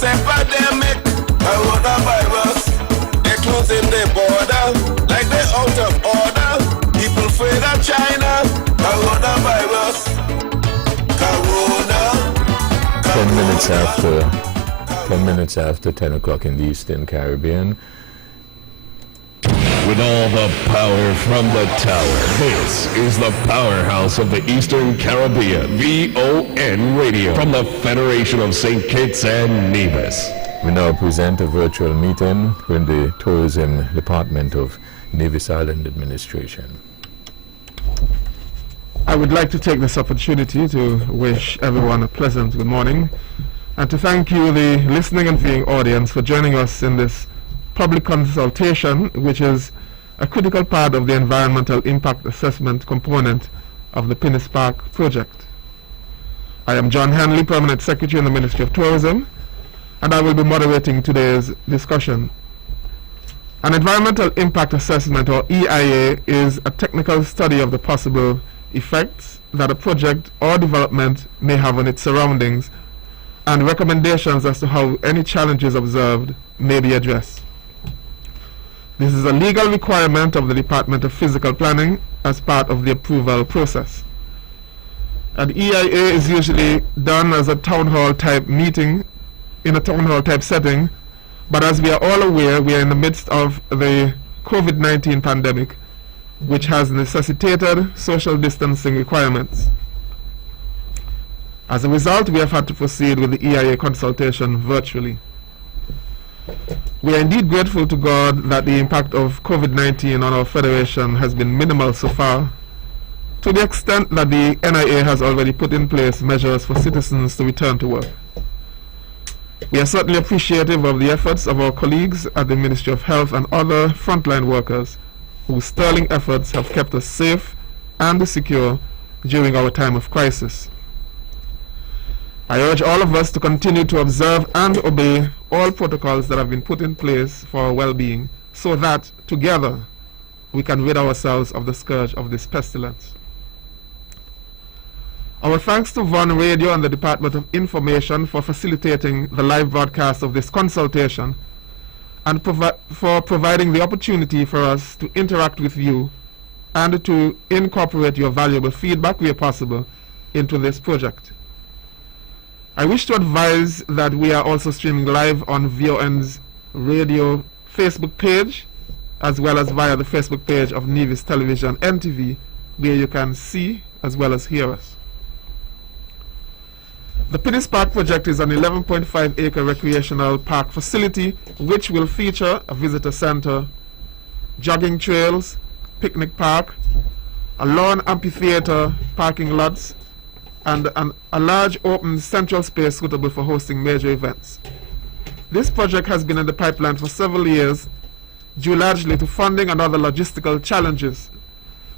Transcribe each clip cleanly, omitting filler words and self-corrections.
It's a pandemic, coronavirus. They're closing the border, like they're out of order. People afraid of China, coronavirus. Corona. 10 minutes after 10 o'clock in the Eastern Caribbean. With all the power from the tower, this is the powerhouse of the Eastern Caribbean, VON Radio, from the Federation of St. Kitts and Nevis. We now present a virtual meeting with the Tourism Department of Nevis Island Administration. I would like to take this opportunity to wish everyone a pleasant good morning and to thank you, the listening and viewing audience, for joining us in this public consultation, which is a critical part of the environmental impact assessment component of the Pinnis Park project. I am John Hanley, Permanent Secretary in the Ministry of Tourism, and I will be moderating today's discussion. An environmental impact assessment, or EIA, is a technical study of the possible effects that a project or development may have on its surroundings and recommendations as to how any challenges observed may be addressed. This is a legal requirement of the Department of Physical Planning as part of the approval process. An EIA is usually done as a town hall type meeting, in a town hall type setting, but as we are all aware, we are in the midst of the COVID-19 pandemic, which has necessitated social distancing requirements. As a result, we have had to proceed with the EIA consultation virtually. We are indeed grateful to God that the impact of COVID-19 on our Federation has been minimal so far, to the extent that the NIA has already put in place measures for citizens to return to work. We are certainly appreciative of the efforts of our colleagues at the Ministry of Health and other frontline workers whose sterling efforts have kept us safe and secure during our time of crisis. I urge all of us to continue to observe and obey all protocols that have been put in place for our well-being, so that together we can rid ourselves of the scourge of this pestilence. Our thanks to VON Radio and the Department of Information for facilitating the live broadcast of this consultation and for providing the opportunity for us to interact with you and to incorporate your valuable feedback where possible into this project. I wish to advise that we are also streaming live on VON's radio Facebook page, as well as via the Facebook page of Nevis Television NTV, where you can see as well as hear us. The Pinnis Park project is an 11.5-acre recreational park facility which will feature a visitor center, jogging trails, picnic park, a lawn amphitheater, parking lots, and a large open central space suitable for hosting major events. This project has been in the pipeline for several years, due largely to funding and other logistical challenges,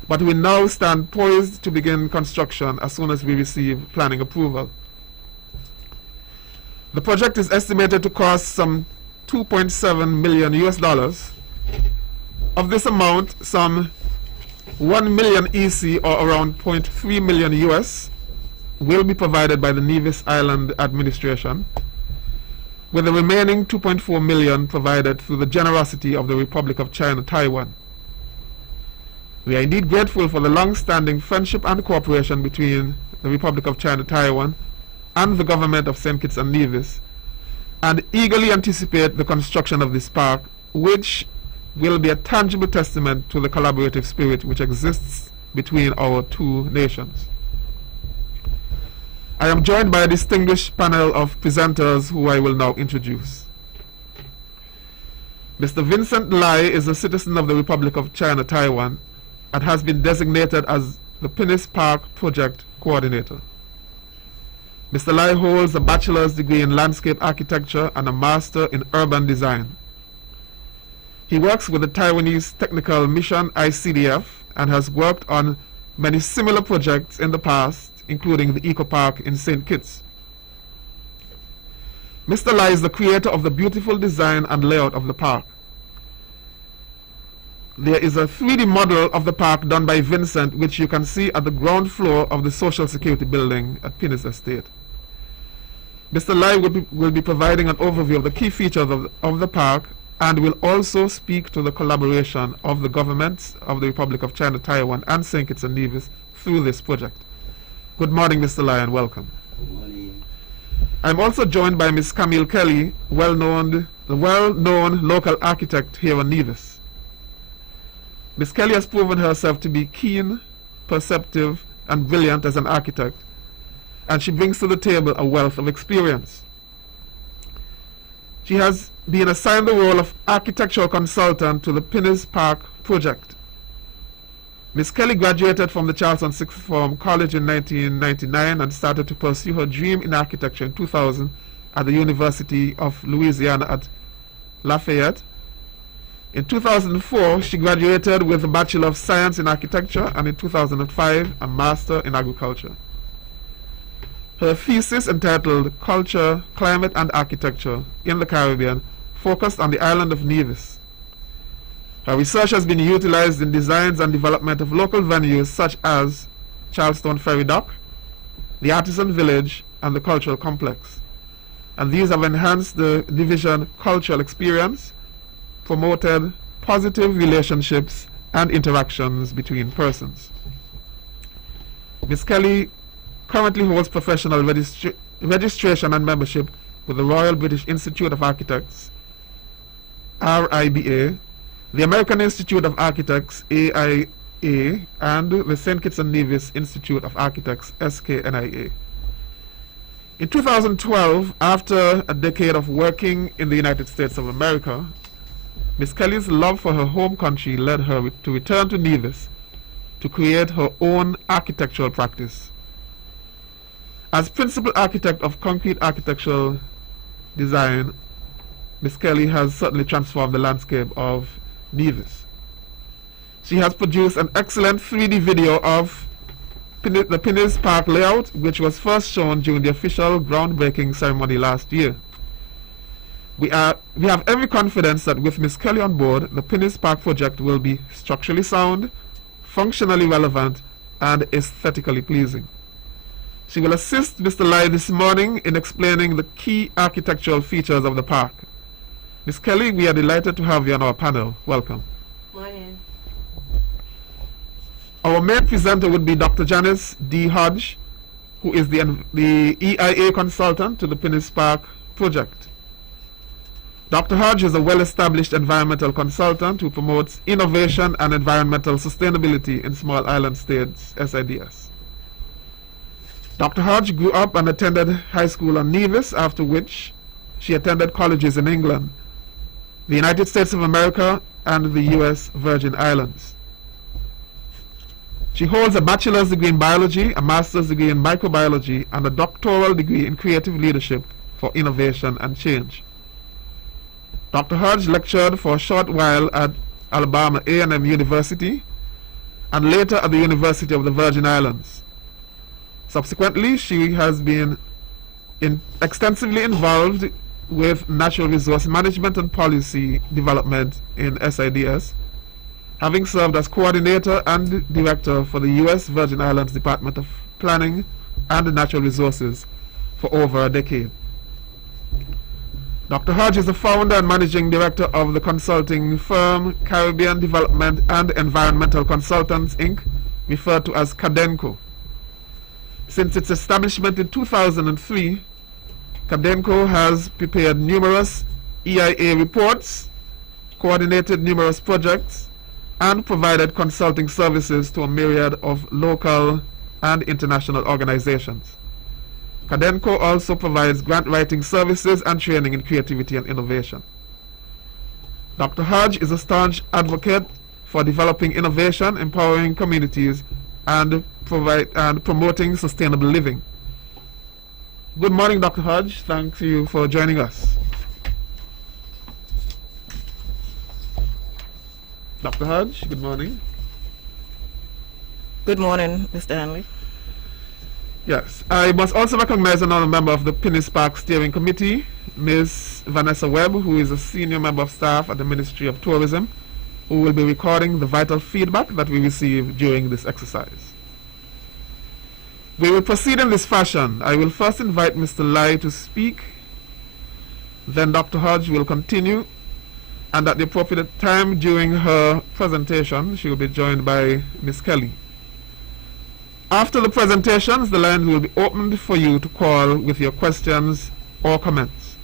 but we now stand poised to begin construction as soon as we receive planning approval. The project is estimated to cost some $2.7 million US. Of this amount, some 1 million EC, or around 0.3 million US, will be provided by the Nevis Island Administration, with the remaining 2.4 million provided through the generosity of the Republic of China, Taiwan. We are indeed grateful for the long-standing friendship and cooperation between the Republic of China, Taiwan, and the government of St. Kitts and Nevis, and eagerly anticipate the construction of this park, which will be a tangible testament to the collaborative spirit which exists between our two nations. I am joined by a distinguished panel of presenters who I will now introduce. Mr. Vincent Lai is a citizen of the Republic of China, Taiwan, and has been designated as the Pinnis Park Project Coordinator. Mr. Lai holds a bachelor's degree in landscape architecture and a master in urban design. He works with the Taiwanese Technical Mission ICDF and has worked on many similar projects in the past, including the Eco Park in St. Kitts. Mr. Lai is the creator of the beautiful design and layout of the park. There is a 3D model of the park done by Vincent, which you can see at the ground floor of the Social Security building at Pinnis Estate. Mr. Lai will be providing an overview of the key features of the park and will also speak to the collaboration of the governments of the Republic of China, Taiwan, and St. Kitts and Nevis through this project. Good morning, Mr. Lai, and welcome. Good morning. I'm also joined by Ms. Camille Kelly, the well-known local architect here in Nevis. Ms. Kelly has proven herself to be keen, perceptive, and brilliant as an architect, and she brings to the table a wealth of experience. She has been assigned the role of architectural consultant to the Pinnis Park project. Ms. Kelly graduated from the Charleston Sixth Form College in 1999 and started to pursue her dream in architecture in 2000 at the University of Louisiana at Lafayette. In 2004, she graduated with a Bachelor of Science in Architecture, and in 2005, a Master in Agriculture. Her thesis, entitled Culture, Climate and Architecture in the Caribbean, focused on the island of Nevis. Her research has been utilized in designs and development of local venues such as Charleston Ferry Dock, the Artisan Village, and the Cultural Complex. And these have enhanced the division cultural experience, promoted positive relationships and interactions between persons. Ms. Kelly currently holds professional registration and membership with the Royal British Institute of Architects, RIBA, the American Institute of Architects, AIA, and the St. Kitts and Nevis Institute of Architects, SKNIA. In 2012, after a decade of working in the United States of America, Ms. Kelly's love for her home country led her to return to Nevis to create her own architectural practice. As principal architect of concrete architectural design, Ms. Kelly has certainly transformed the landscape of Nevis. She has produced an excellent 3D video of the Pinnis Park layout, which was first shown during the official groundbreaking ceremony last year. We have every confidence that with Ms. Kelly on board, the Pinnis Park project will be structurally sound, functionally relevant, and aesthetically pleasing. She will assist Mr. Lai this morning in explaining the key architectural features of the park. Ms. Kelly, we are delighted to have you on our panel. Welcome. Morning. Our main presenter would be Dr. Janice D. Hodge, who is the EIA consultant to the Pinnis Park project. Dr. Hodge is a well-established environmental consultant who promotes innovation and environmental sustainability in small island states, SIDS. Dr. Hodge grew up and attended high school on Nevis, after which she attended colleges in England, the United States of America, and the U.S. Virgin Islands. She holds a bachelor's degree in biology, a master's degree in microbiology, and a doctoral degree in creative leadership for innovation and change. Dr. Hodge lectured for a short while at Alabama A&M University and later at the University of the Virgin Islands. Subsequently, she has been extensively involved with natural resource management and policy development in SIDS, having served as coordinator and director for the U.S. Virgin Islands Department of Planning and Natural Resources for over a decade. Dr. Hodge is the founder and managing director of the consulting firm Caribbean Development and Environmental Consultants, Inc., referred to as CADENCO. Since its establishment in 2003, CADENCO has prepared numerous EIA reports, coordinated numerous projects, and provided consulting services to a myriad of local and international organizations. CADENCO also provides grant writing services and training in creativity and innovation. Dr. Hodge is a staunch advocate for developing innovation, empowering communities, and promoting sustainable living. Good morning, Dr. Hodge. Thank you for joining us. Dr. Hodge, good morning. Good morning, Mr. Hanley. Yes, I must also recognize another member of the Pinnis Park Steering Committee, Ms. Vanessa Webb, who is a senior member of staff at the Ministry of Tourism, who will be recording the vital feedback that we receive during this exercise. We will proceed in this fashion. I will first invite Mr. Lai to speak, then Dr. Hodge will continue, and at the appropriate time during her presentation, she will be joined by Ms. Kelly. After the presentations, the lines will be opened for you to call with your questions or comments.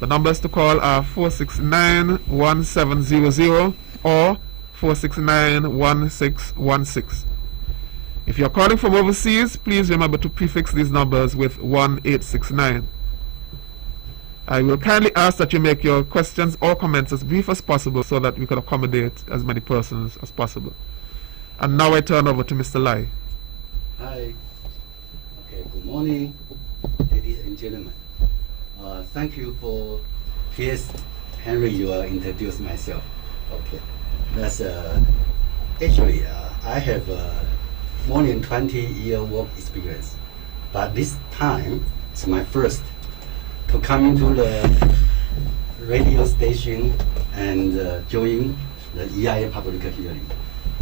The numbers to call are 469-1700 or 469-1616. If you are calling from overseas, please remember to prefix these numbers with 1869. I will kindly ask that you make your questions or comments as brief as possible so that we can accommodate as many persons as possible. And now I turn over to Mr. Lai. Hi. Okay, good morning, ladies and gentlemen. Thank you for P.S. Henry, you introduced myself. Okay. That's actually I have more than 20-year work experience, but this time it's my first to come into the radio station and join the EIA public hearing.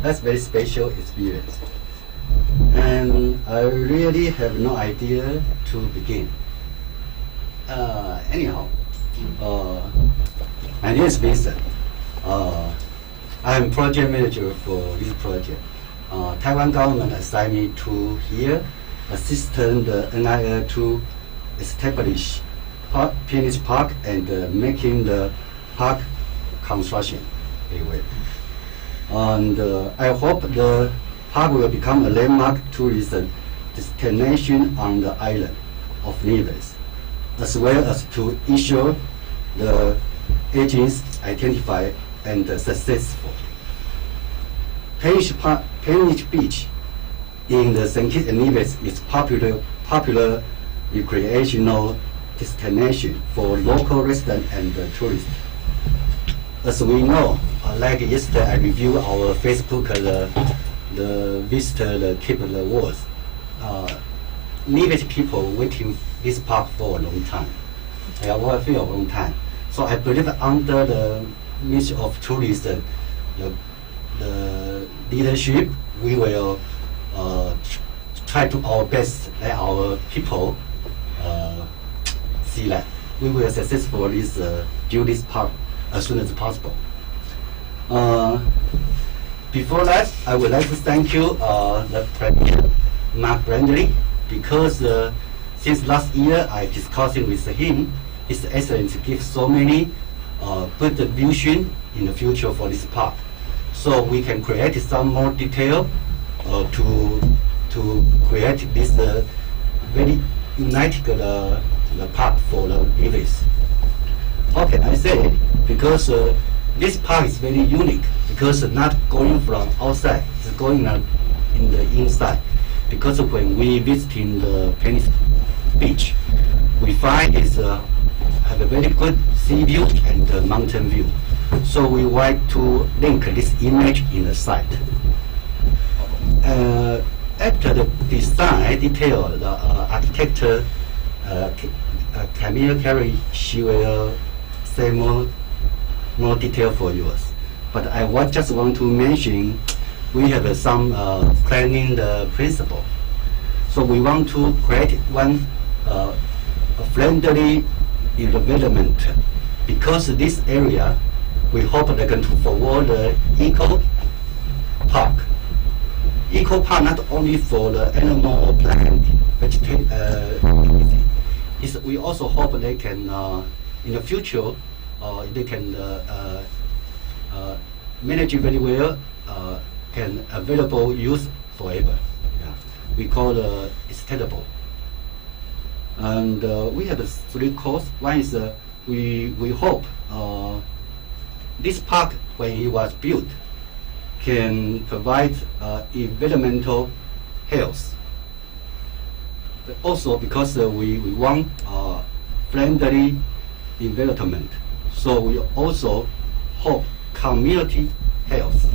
That's very special experience, and I really have no idea to begin. Anyhow, my name is Vincent. I'm project manager for this project. Taiwan government assigned me to here assist the NIL to establish Phoenix Park and making the park construction anyway. And I hope the park will become a landmark tourism destination on the island of Nevis, as well as to ensure the agents identify and successful. Phoenix Beach in the St. Kitts and Nevis is popular recreational destination for local residents and tourists. As we know, like yesterday I reviewed our Facebook, the visitor keep the walls. Nevis people waiting this park for a long time. They are waiting for a long time. So I believe under the Ministry of Tourism, the leadership, we will try to our best let our people see that we will successfully build this park as soon as possible. Before that, I would like to thank you, the Premier, Mark Brandley, because since last year I discussing with him, His Excellency gives so many good vision in the future for this park. So we can create some more detail to create this very united the park for the Nevis. How can I say? Because this park is very unique because not going from outside, it's going in the inside. Because when we visiting the Phoenix Beach, we find it's have a very good sea view and mountain view. So we want to link this image in the site. After the design detail, the architect Camille Carey, she will say more detail for yours. But I just want to mention we have some planning the principle. So we want to create one a friendly development because this area we hope they're going to forward the eco park. Eco park not only for the animal or plant vegetation. We also hope they can in the future they can manage it very well. Can available use forever. Yeah. We call extendable. And we have 3 courses. One is we hope this park, when it was built, can provide environmental health. But also because we want friendly environment, so we also hope community health.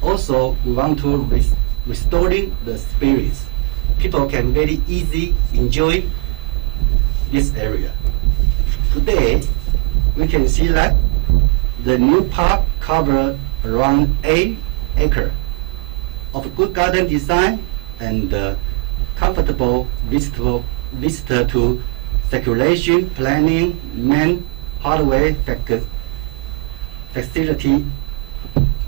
Also, we want to restoring the spirits. People can very easy enjoy this area. Today, we can see that the new park covers around 8 acres of good garden design and comfortable visitor to circulation, planning, main hardware facility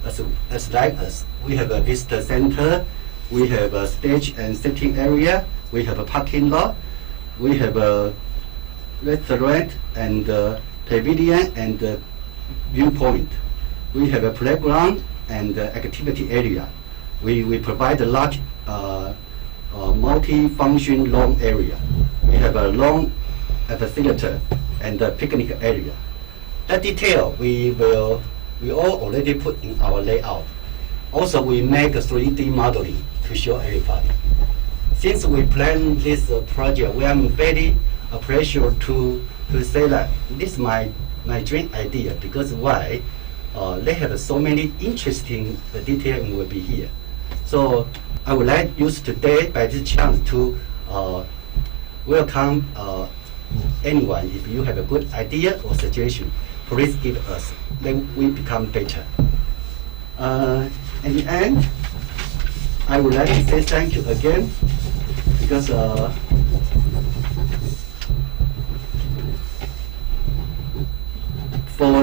as like us. We have a visitor center, we have a stage and sitting area, we have a parking lot, we have a restaurant and pavilion and viewpoint. We have a playground and activity area. We provide a large multi-function lawn area. We have a lawn facility and a picnic area. That detail we all already put in our layout. Also, we make a 3D modeling to show everybody. Since we plan this project, we are very appreciative to say that this is my dream idea, because why? They have so many interesting details and will be here. So I would like to use today by this chance to welcome anyone. If you have a good idea or suggestion, please give us. Then we become better. In the end, I would like to say thank you again, because for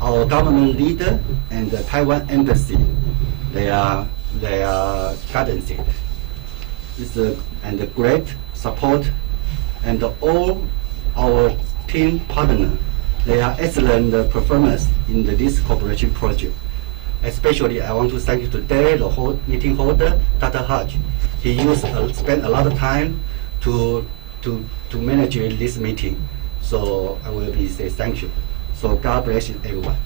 our government leader and the Taiwan embassy, their guidance is and the great support, and all our team partners, they are excellent performers in this cooperation project. Especially, I want to thank you today, the whole meeting holder, Dr. Hodge. He spent a lot of time to manage this meeting. So I will say thank you. So God bless you, everyone.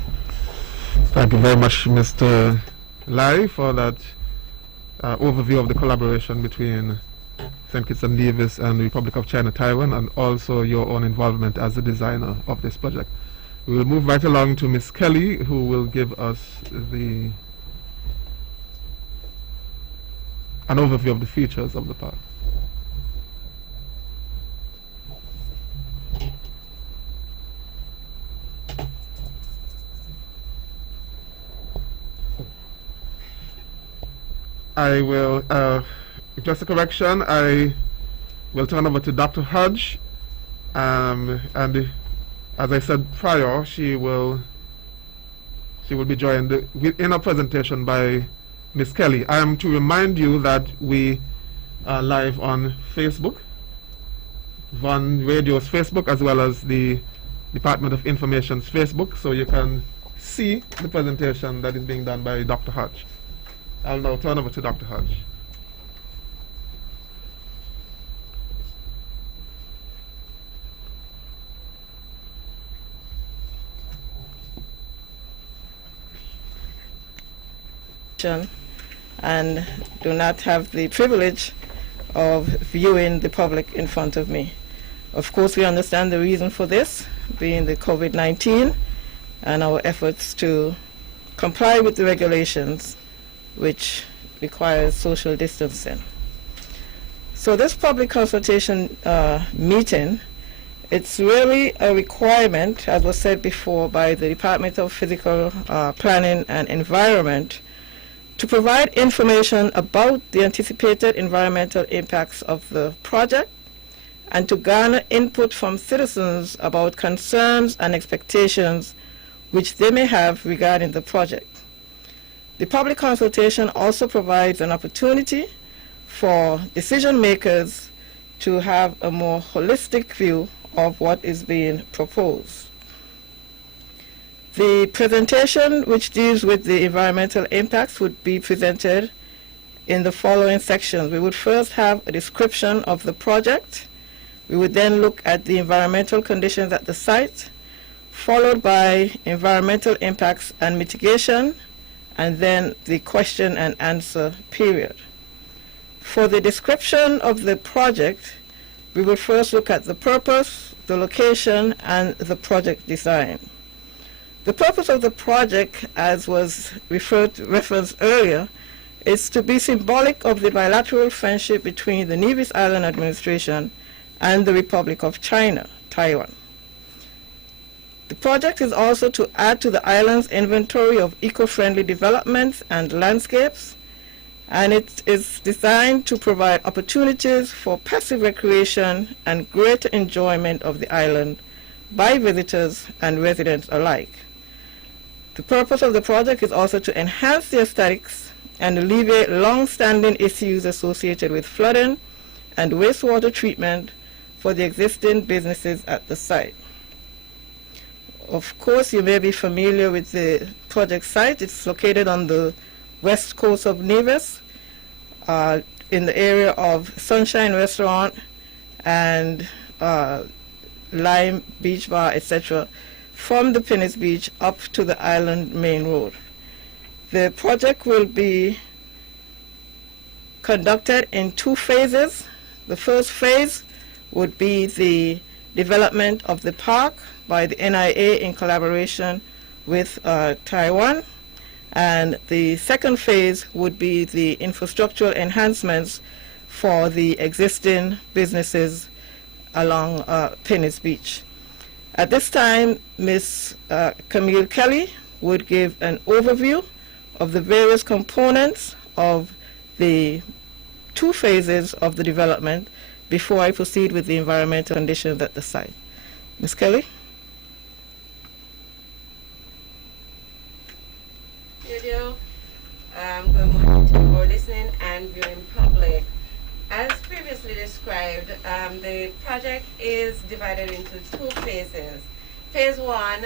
Thank you very much, Mr. Lai, for that overview of the collaboration between St. Kitts and Nevis and the Republic of China, Taiwan, and also your own involvement as the designer of this project. We will move right along to Ms. Kelly, who will give us an overview of the features of the park. I will, just a correction, I will turn over to Dr. Hodge, and as I said prior, she will be joined in a presentation by Ms. Kelly. I am to remind you that we are live on Facebook, Von Radio's Facebook, as well as the Department of Information's Facebook, so you can see the presentation that is being done by Dr. Hodge. I'll now turn over to Dr. Hodge. And do not have the privilege of viewing the public in front of me. Of course, we understand the reason for this, being the COVID-19 and our efforts to comply with the regulations which requires social distancing. So this public consultation meeting, it's really a requirement, as was said before, by the Department of Physical Planning and Environment, to provide information about the anticipated environmental impacts of the project and to garner input from citizens about concerns and expectations which they may have regarding the project. The public consultation also provides an opportunity for decision makers to have a more holistic view of what is being proposed. The presentation, which deals with the environmental impacts, would be presented in the following sections. We would first have a description of the project. We would then look at the environmental conditions at the site, followed by environmental impacts and mitigation, and then the question and answer period. For the description of the project, we will first look at the purpose, the location, and the project design. The purpose of the project, as was referenced earlier, is to be symbolic of the bilateral friendship between the Nevis Island administration and the Republic of China, Taiwan. The project is also to add to the island's inventory of eco-friendly developments and landscapes, and it is designed to provide opportunities for passive recreation and greater enjoyment of the island by visitors and residents alike. The purpose of the project is also to enhance the aesthetics and alleviate long-standing issues associated with flooding and wastewater treatment for the existing businesses at the site. Of course, you may be familiar with the project site. It's located on the west coast of Nevis, in the area of Sunshine Restaurant and Lime Beach Bar, etc., from the Pinnis Beach up to the island main road. The project will be conducted in 2 phases. The first phase would be the development of the park by the NIA in collaboration with Taiwan, and the second phase would be the infrastructural enhancements for the existing businesses along Pinnis Beach. At this time, Ms. Camille Kelly would give an overview of the various components of the 2 phases of the development before I proceed with the environmental conditions at the site. Ms. Kelly? Good morning to our listening and viewing public. As previously described, the project is divided into 2 phases. Phase 1,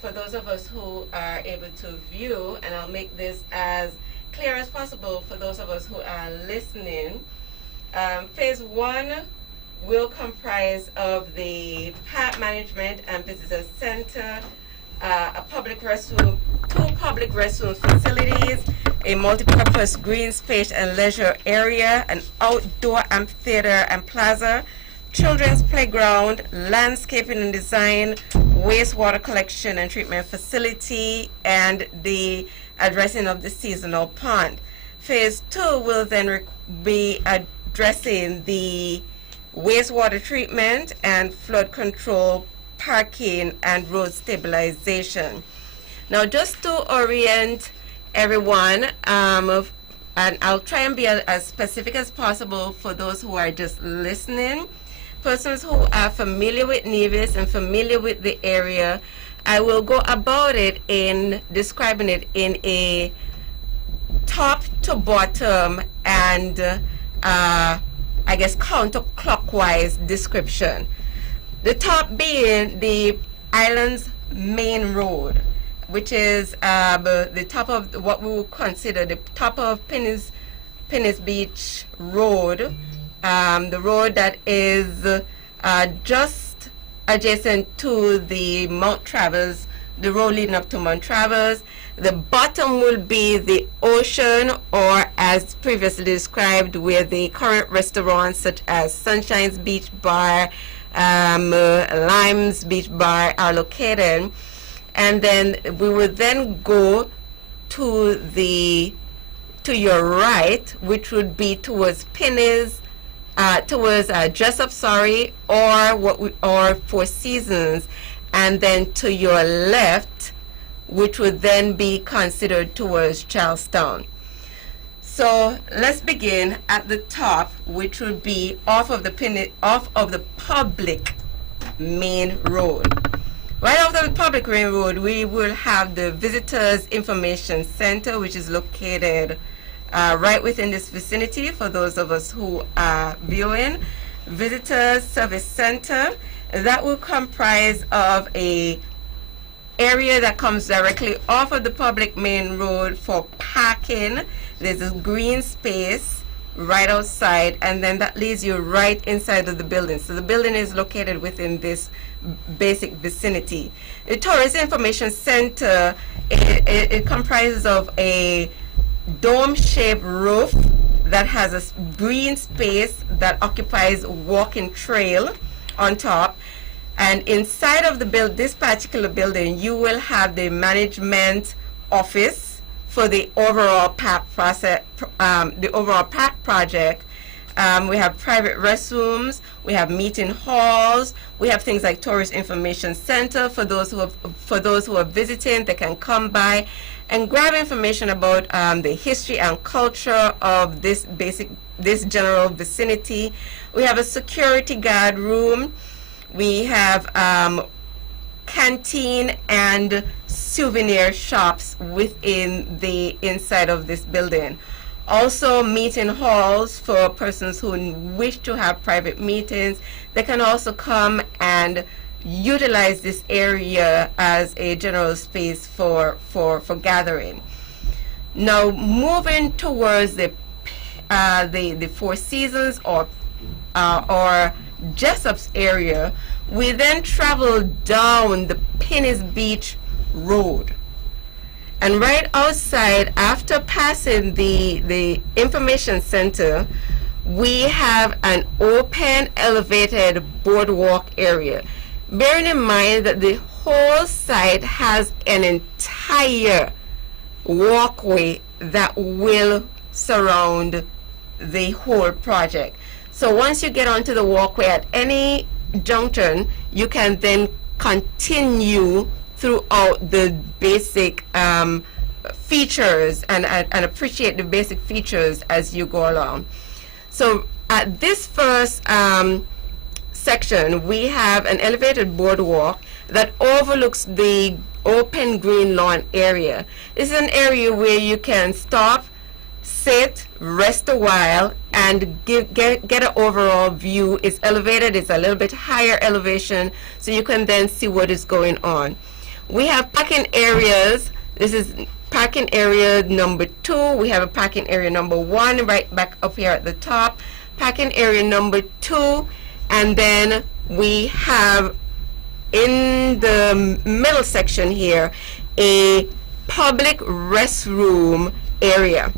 for those of us who are able to view, and I'll make this as clear as possible for those of us who are listening. Phase 1 will comprise of the park management and visitor center, a public restroom, 2 public restroom facilities, a multi-purpose green space and leisure area, an outdoor amphitheater and plaza, children's playground, landscaping and design, wastewater collection and treatment facility, and the addressing of the seasonal pond. Phase 2 will then be addressing the wastewater treatment and flood control, parking, and road stabilization. Now, just to orient everyone, and I'll try and be as specific as possible for those who are just listening. Persons who are familiar with Nevis and familiar with the area, I will go about it in describing it in a top to bottom and I guess counterclockwise description. The top being the island's main road, which is the top of what we would consider the top of Pinnis Beach Road, the road that is just adjacent to the Mount Travers, the road leading up to Mount Travers. The bottom will be the ocean, or as previously described, where the current restaurants such as Sunshine's Beach Bar, Lime's Beach Bar are located. And then we will then go to your right, which would be towards Pinnis, towards Jessup, or Four Seasons, and then to your left, which would then be considered towards Charlestown. So let's begin at the top, which would be off of the public main road. Right off the public main road, we will have the Visitors Information Center, which is located right within this vicinity for those of us who are viewing. Visitors Service Center, that will comprise of a area that comes directly off of the public main road for parking. There's a green space right outside, and then that leads you right inside of the building. So the building is located within this basic vicinity. The Tourist Information Center, it comprises of a dome-shaped roof that has a green space that occupies a walking trail on top. And inside of this particular building, you will have the management office for the overall park process, the overall park project. We have private restrooms, we have meeting halls, we have things like Tourist Information Center for those who are visiting. They can come by and grab information about the history and culture of this general vicinity. We have a security guard room. We have canteen and souvenir shops within the inside of this building. Also meeting halls for persons who wish to have private meetings. They can also come and utilize this area as a general space for gathering. Now moving towards the Four Seasons or Jessup's area, we then travel down the Pennis Beach Road. And right outside, after passing the information center, we have an open elevated boardwalk area. Bearing in mind that the whole site has an entire walkway that will surround the whole project. So once you get onto the walkway at any junction, you can then continue throughout the basic features and appreciate the basic features as you go along. So at this first section, we have an elevated boardwalk that overlooks the open green lawn area. This is an area where you can stop, sit, rest a while, and get an overall view. It's elevated, it's a little bit higher elevation, so you can then see what is going on. We have parking areas. This is parking area number 2. We have a parking area number 1 right back up here at the top. Parking area number 2, and then we have in the middle section here a public restroom area.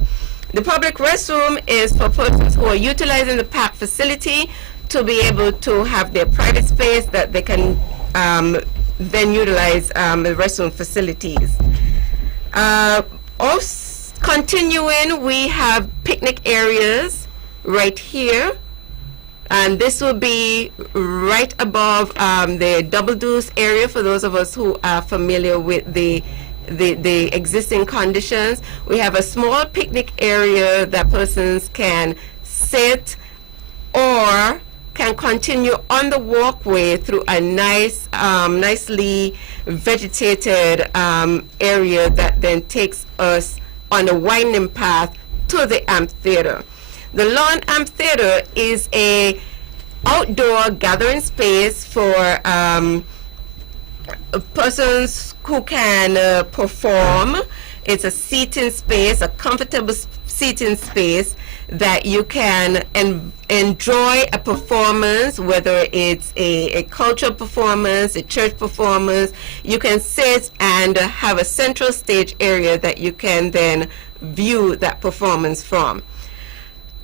The public restroom is for persons who are utilizing the park facility to be able to have their private space that they can then utilize the restroom facilities. Also, continuing, we have picnic areas right here, and this will be right above the Double Deuce area for those of us who are familiar with the existing conditions. We have a small picnic area that persons can sit or can continue on the walkway through a nice, nicely vegetated area that then takes us on a winding path to the amphitheater. The lawn amphitheater is a outdoor gathering space for persons who can perform. It's a seating space, a comfortable seating space that you can enjoy a performance, whether it's a cultural performance, a church performance. You can sit and have a central stage area that you can then view that performance from.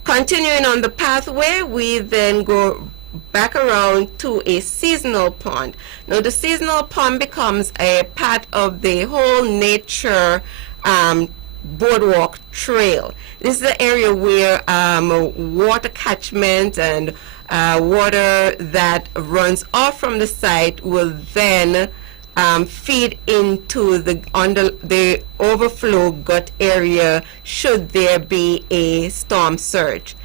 Continuing on the pathway, we then go back around to a seasonal pond. Now the seasonal pond becomes a part of the whole nature boardwalk trail. This is the area where water catchment and water that runs off from the site will then feed into the overflow gut area should there be a storm surge.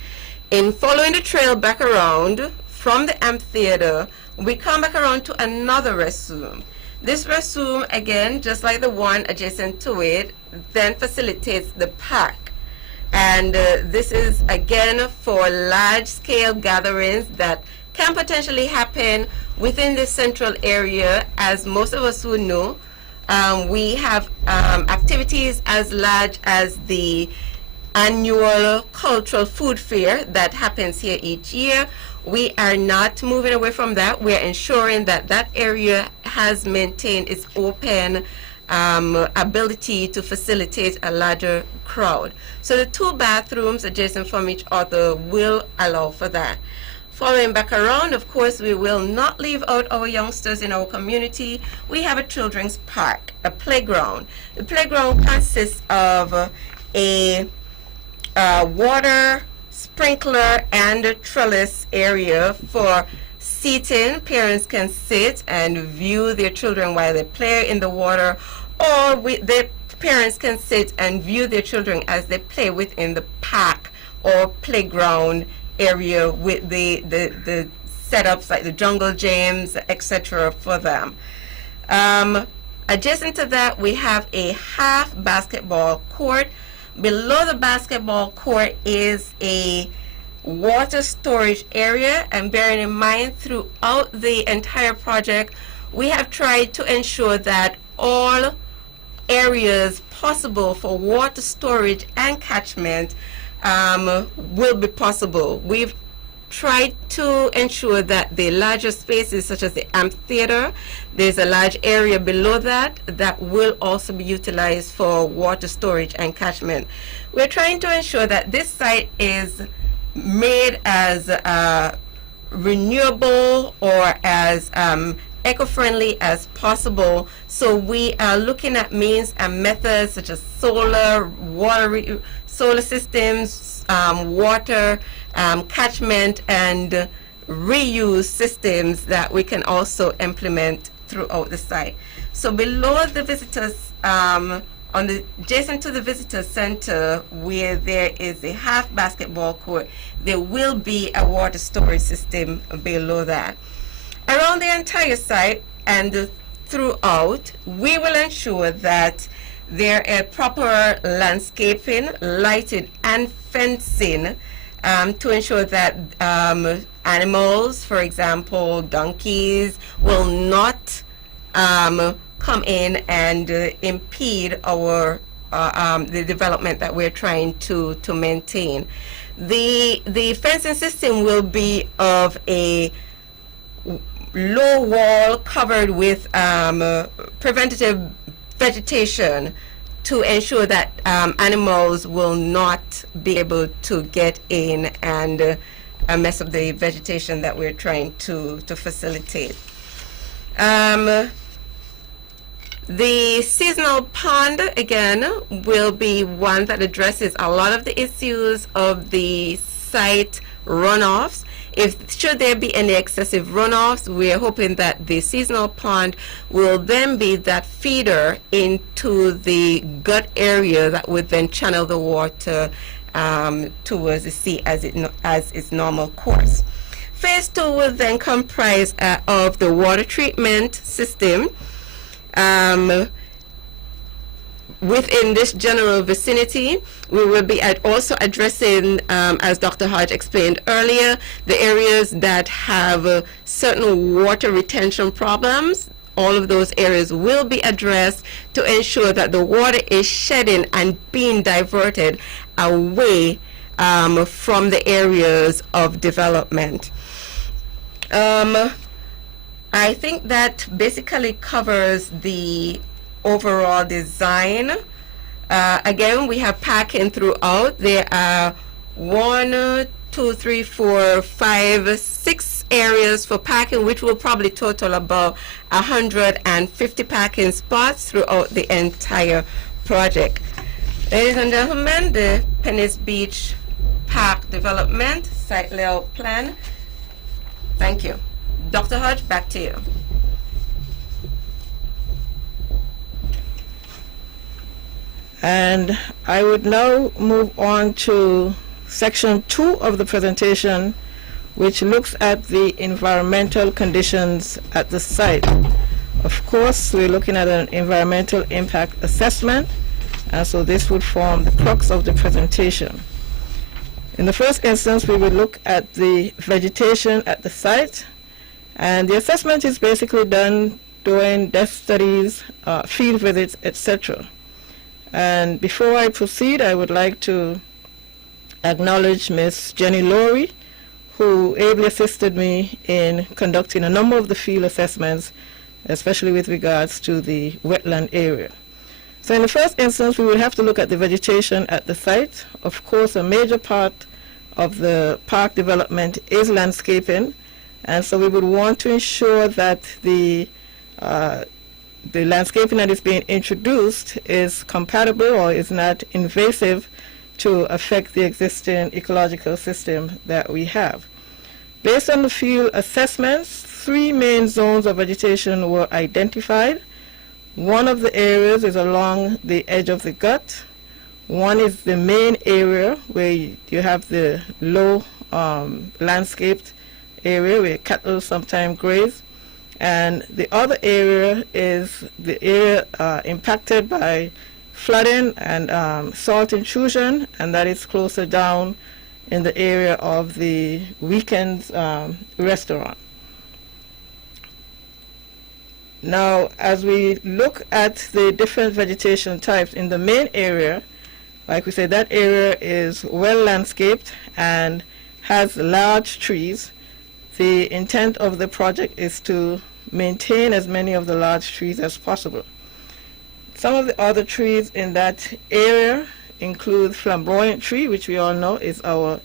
In following the trail back around from the amphitheater, we come back around to another restroom. This restroom, again, just like the one adjacent to it, then facilitates the park. And this is, again, for large-scale gatherings that can potentially happen within the central area. As most of us would know, we have activities as large as the annual cultural food fair that happens here each year. We are not moving away from that. We're ensuring that that area has maintained its open ability to facilitate a larger crowd. So the 2 bathrooms adjacent from each other will allow for that. Following back around, of course, we will not leave out our youngsters in our community. We have a children's park, a playground. The playground consists of a water, sprinkler, and trellis area for seating. Parents can sit and view their children while they play in the water, or the parents can sit and view their children as they play within the park or playground area with the setups like the jungle gyms, etc. for them. Adjacent to that, we have a half basketball court. Below the basketball court is a water storage area, and bearing in mind throughout the entire project, we have tried to ensure that all areas possible for water storage and catchment will be possible. We've tried to ensure that the larger spaces such as the amphitheater, there's a large area below that will also be utilized for water storage and catchment. We're trying to ensure that this site is made as renewable or as eco-friendly as possible. So we are looking at means and methods such as solar systems, water catchment, and reuse systems that we can also implement throughout the site. So below the visitors, adjacent to the visitor center, where there is a half basketball court, there will be a water storage system below that. Around the entire site and throughout, we will ensure that there are proper landscaping, lighting, and fencing to ensure that animals, for example, donkeys, will not come in and impede our the development that we're trying to maintain. The fencing system will be of a low wall covered with preventative vegetation to ensure that animals will not be able to get in and mess up the vegetation that we're trying to facilitate. The seasonal pond, again, will be one that addresses a lot of the issues of the site runoffs. Should there be any excessive runoffs, we are hoping that the seasonal pond will then be that feeder into the gut area that would then channel the water towards the sea as its normal course. Phase 2 will then comprise of the water treatment system within this general vicinity. We will be also addressing, as Dr. Hodge explained earlier, the areas that have certain water retention problems. All of those areas will be addressed to ensure that the water is shedding and being diverted away from the areas of development. I think that basically covers the overall design. Again, we have parking throughout. There are 6 areas for parking, which will probably total about 150 parking spots throughout the entire project. Ladies and gentlemen, the Pennis Beach Park Development Site Layout Plan. Thank you. Dr. Hodge, back to you. And I would now move on to section 2 of the presentation, which looks at the environmental conditions at the site. Of course, we're looking at an environmental impact assessment, and so this would form the crux of the presentation. In the first instance, we will look at the vegetation at the site, and the assessment is basically done doing depth studies, field visits, etc. And before I proceed, I would like to acknowledge Ms. Jenny Laurie, who ably assisted me in conducting a number of the field assessments, especially with regards to the wetland area. So in the first instance, we will have to look at the vegetation at the site. Of course, a major part of the park development is landscaping, and so we would want to ensure that the landscaping that is being introduced is compatible or is not invasive to affect the existing ecological system that we have. Based on the field assessments, 3 main zones of vegetation were identified. One of the areas is along the edge of the gut. One is the main area where you have the low landscaped area where cattle sometimes graze. And the other area is the area impacted by flooding and salt intrusion, and that is closer down in the area of the Weekends restaurant. Now, as we look at the different vegetation types in the main area, like we said, that area is well landscaped and has large trees. The intent of the project is to maintain as many of the large trees as possible. Some of the other trees in that area include flamboyant tree, which we all know is our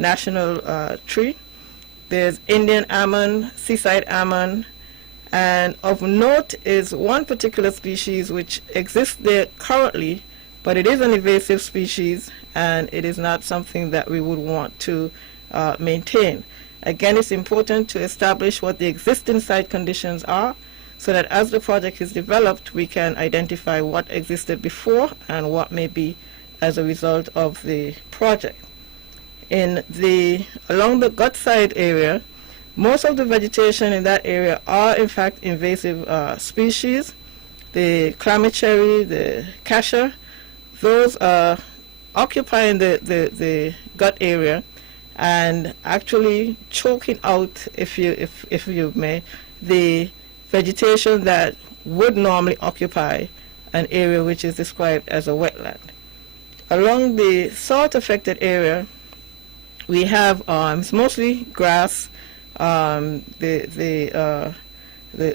national tree. There's Indian almond, seaside almond, and of note is one particular species which exists there currently, but it is an invasive species and it is not something that we would want to maintain. Again, it's important to establish what the existing site conditions are so that as the project is developed, we can identify what existed before and what may be as a result of the project. Along the gut side area, most of the vegetation in that area are in fact invasive species. The clammy cherry, the cassia, those are occupying the gut area and actually choking out, if you may, the vegetation that would normally occupy an area which is described as a wetland. Along the salt affected area, we have it's mostly grass, the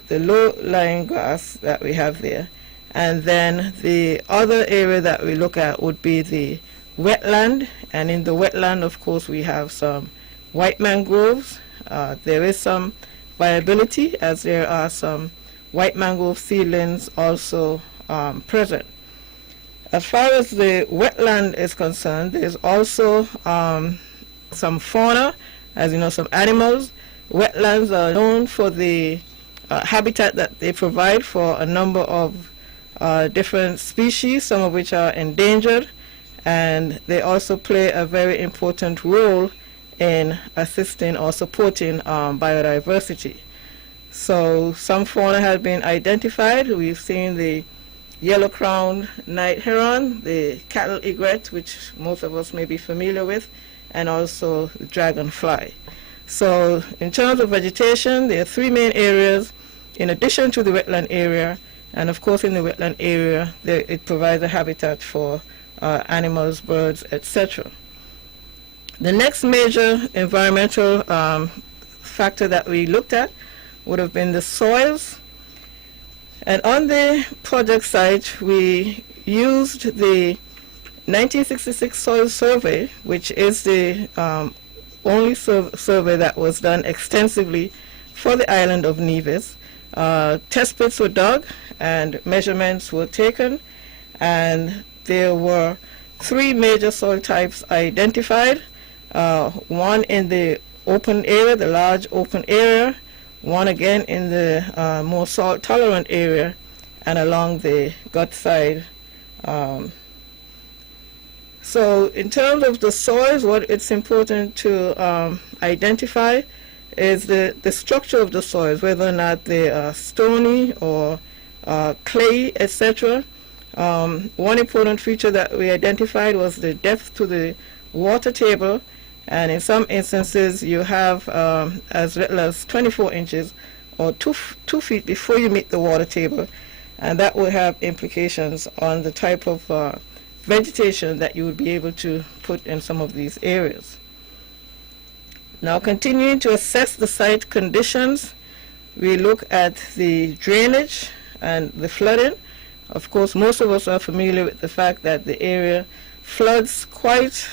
low-lying grass that we have there. And then the other area that we look at would be the wetland. And in the wetland, of course, we have some white mangroves. There is some viability as there are some white mangrove seedlings also present. As far as the wetland is concerned, there's also some fauna, as you know, some animals. Wetlands are known for the habitat that they provide for a number of different species, some of which are endangered, and they also play a very important role in assisting or supporting biodiversity. So some fauna have been identified. We've seen the yellow-crowned night heron, the cattle egret, which most of us may be familiar with, and also the dragonfly. So in terms of vegetation, there are three main areas in addition to the wetland area, and of course in the wetland area it provides a habitat for animals, birds, etc. The next major environmental factor that we looked at would have been the soils. And on the project site, we used the 1966 soil survey, which is the only survey that was done extensively for the island of Nevis. Test pits were dug and measurements were taken, and there were three major soil types identified. One in the open area, the large open area, one again in the more salt tolerant area, and along the gut side. So in terms of the soils, what it's important to identify is the structure of the soils, whether or not they are stony or clay, etc. One important feature that we identified was the depth to the water table, and in some instances you have as little as 24 inches or 2 feet before you meet the water table, and that will have implications on the type of vegetation that you would be able to put in some of these areas. Now, continuing to assess the site conditions, we look at the drainage and the flooding. Of course, most of us are familiar with the fact that the area floods quite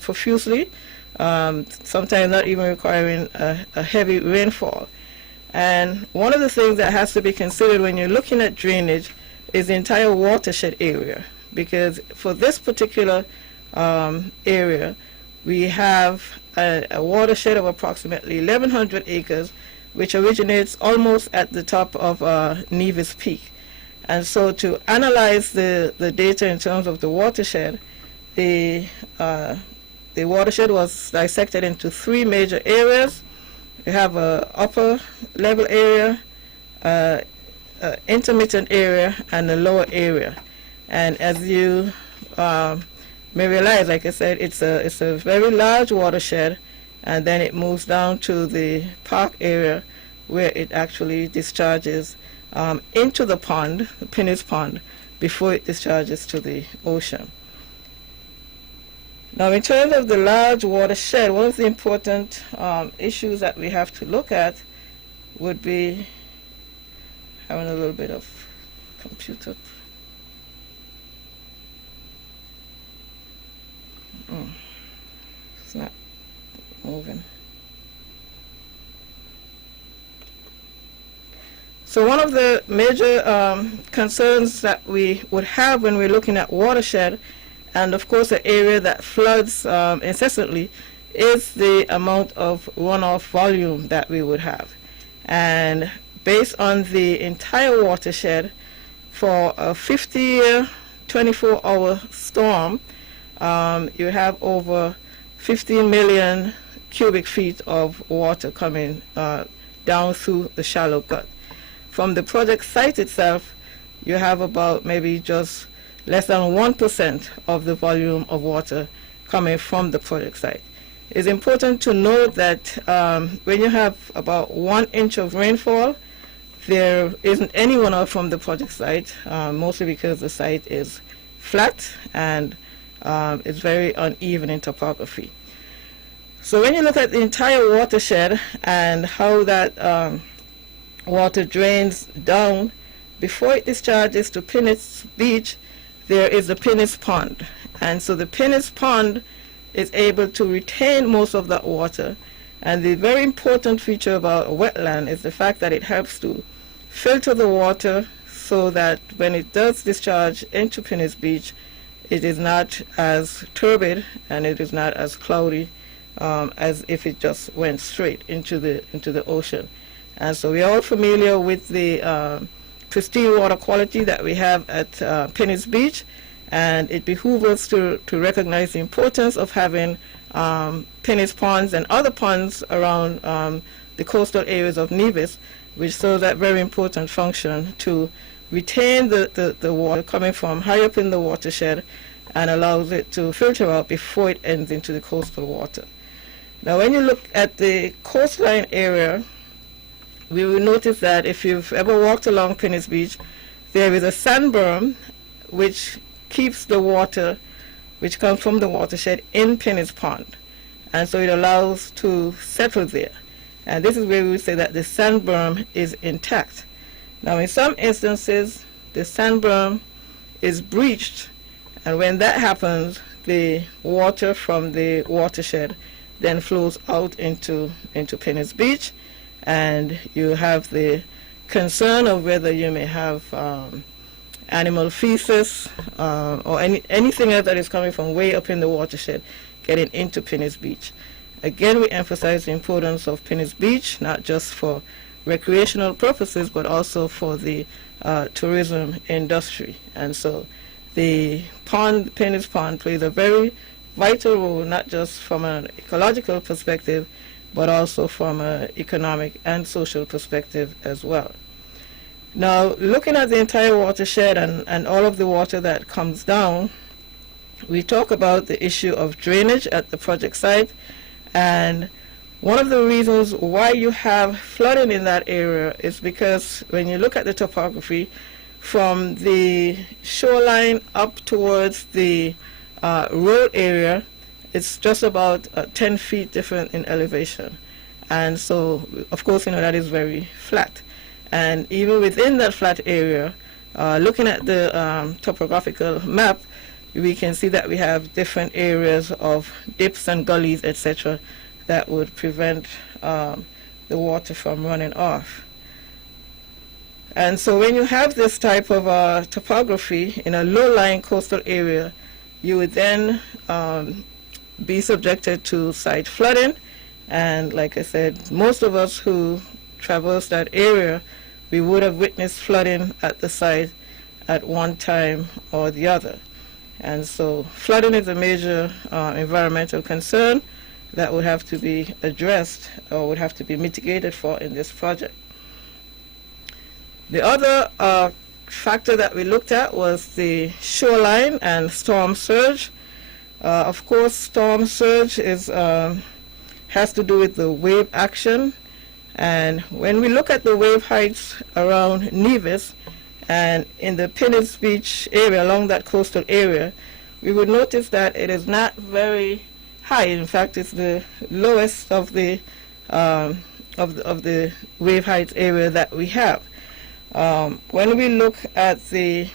profusely, sometimes not even requiring a heavy rainfall. And one of the things that has to be considered when you're looking at drainage is the entire watershed area, because for this particular area, we have a watershed of approximately 1,100 acres, which originates almost at the top of Nevis Peak. And so to analyze the data in terms of the watershed, the watershed was dissected into 3 major areas. We have a upper level area, intermittent area, and a lower area. And as you may realize, like I said, it's a very large watershed, and then it moves down to the park area where it actually discharges into the pond, the Pinnis Pond, before it discharges to the ocean. Now, in terms of the large watershed, one of the important issues that we have to look at would be having a little bit of computer. It's not moving. So one of the major concerns that we would have when we're looking at watershed, and of course an area that floods incessantly, is the amount of runoff volume that we would have. And based on the entire watershed, for a 50-year, 24-hour storm, you have over 15 million cubic feet of water coming down through the shallow gut. From the project site itself, you have about maybe just less than 1% of the volume of water coming from the project site. It's important to note that when you have about 1 inch of rainfall, there isn't any runoff from the project site, mostly because the site is flat and it's very uneven in topography. So when you look at the entire watershed and how that water drains down, before it discharges to Pinnis Beach, there is the Pinnis Pond. And so the Pinnis Pond is able to retain most of that water. And the very important feature about a wetland is the fact that it helps to filter the water so that when it does discharge into Pinnis Beach, it is not as turbid and it is not as cloudy as if it just went straight into the ocean. And so we are all familiar with the pristine water quality that we have at Pinnis Beach, and it behooves us to recognize the importance of having Pinnis ponds and other ponds around the coastal areas of Nevis, which serve that very important function to retain the water coming from high up in the watershed and allows it to filter out before it ends into the coastal water. Now, when you look at the coastline area, we will notice that if you've ever walked along Pinnis Beach, there is a sand berm which keeps the water which comes from the watershed in Pinnis Pond. And so it allows to settle there. And this is where we would say that the sand berm is intact. Now, in some instances, the sand berm is breached, and when that happens, the water from the watershed then flows out into Pinnis Beach, and you have the concern of whether you may have animal feces or anything else that is coming from way up in the watershed getting into Pinnis Beach. Again, we emphasize the importance of Pinnis Beach, not just for recreational purposes, but also for the tourism industry. And so the pond, Pinnis Pond, plays a very vital role, not just from an ecological perspective, but also from an economic and social perspective as well. Now, looking at the entire watershed and all of the water that comes down, we talk about the issue of drainage at the project site. And one of the reasons why you have flooding in that area is because when you look at the topography, from the shoreline up towards the road area, it's just about 10 feet different in elevation. And so, of course, that is very flat. And even within that flat area, looking at the topographical map, we can see that we have different areas of dips and gullies, etc., that would prevent the water from running off. And so when you have this type of topography in a low-lying coastal area, you would then be subjected to site flooding. And like I said, most of us who traverse that area, we would have witnessed flooding at the site at one time or the other. And so flooding is a major environmental concern that would have to be addressed or would have to be mitigated for in this project. The other factor that we looked at was the shoreline and storm surge. Of course, storm surge is has to do with the wave action, and when we look at the wave heights around Nevis and in the Pinnis Beach area, along that coastal area, we would notice that it is not very high. In fact, it's the lowest of the wave heights area that we have. When we look at the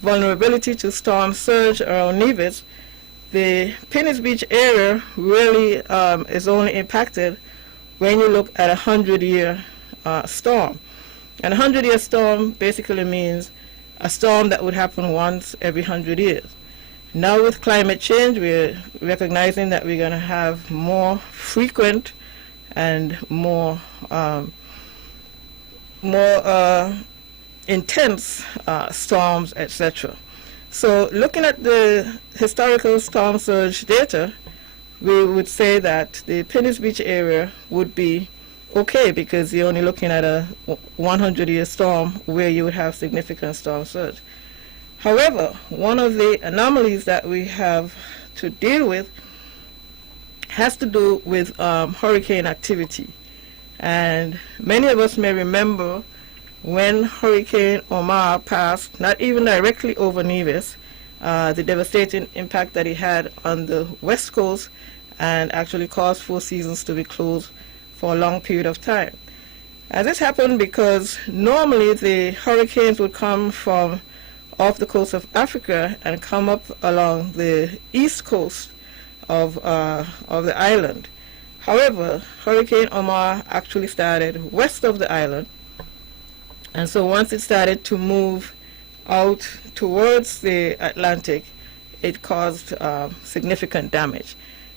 vulnerability to storm surge around Nevis, the Pinnis Beach area really is only impacted when you look at a 100-year storm. And a 100-year storm basically means a storm that would happen once every 100 years. Now with climate change, we're recognizing that we're going to have more frequent and more intense storms, etc. So looking at the historical storm surge data, we would say that the Pinnis Beach area would be okay because you're only looking at a 100-year storm where you would have significant storm surge. However, one of the anomalies that we have to deal with has to do with hurricane activity. And many of us may remember when Hurricane Omar passed, not even directly over Nevis, the devastating impact that it had on the west coast and actually caused Four Seasons to be closed for a long period of time. And this happened because normally the hurricanes would come from off the coast of Africa and come up along the east coast of the island. However, Hurricane Omar actually started west of the island, and so once it started to move out towards the Atlantic, it caused significant damage.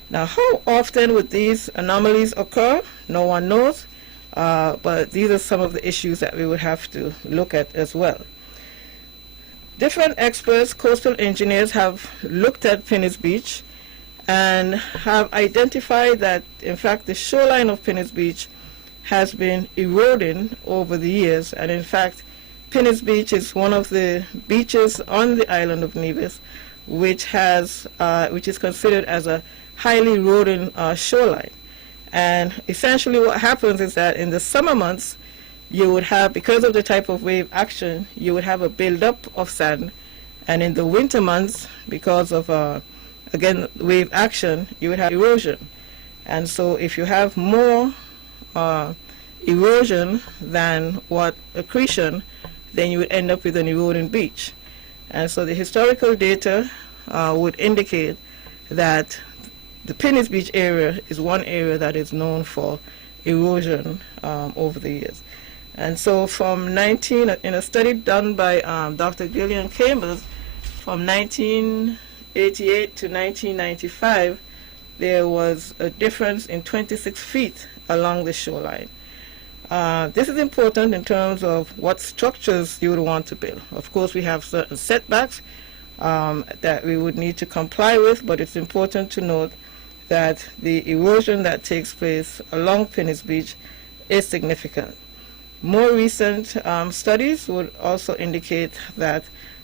Now, how often would these anomalies occur? No one knows, but these are some of the issues that we would have to look at as well. Different experts, coastal engineers, have looked at Pinnis Beach and have identified that, in fact, the shoreline of Pinnis Beach has been eroding over the years, and in fact, Pinnis Beach is one of the beaches on the island of Nevis which is considered as a highly eroding shoreline. And essentially what happens is that in the summer months, you would have, because of the type of wave action, you would have a buildup of sand, and in the winter months, because of again wave action, you would have erosion. And so if you have more erosion than what accretion, then you would end up with an eroding beach. And so the historical data would indicate that the Pinnis Beach area is one area that is known for erosion over the years. And so in a study done by Dr. Gillian Chambers, from 1988 to 1995, there was a difference in 26 feet along the shoreline. This is important in terms of what structures you would want to build. Of course, we have certain setbacks that we would need to comply with, but it's important to note that the erosion that takes place along Pinnis Beach is significant. More recent studies would also indicate that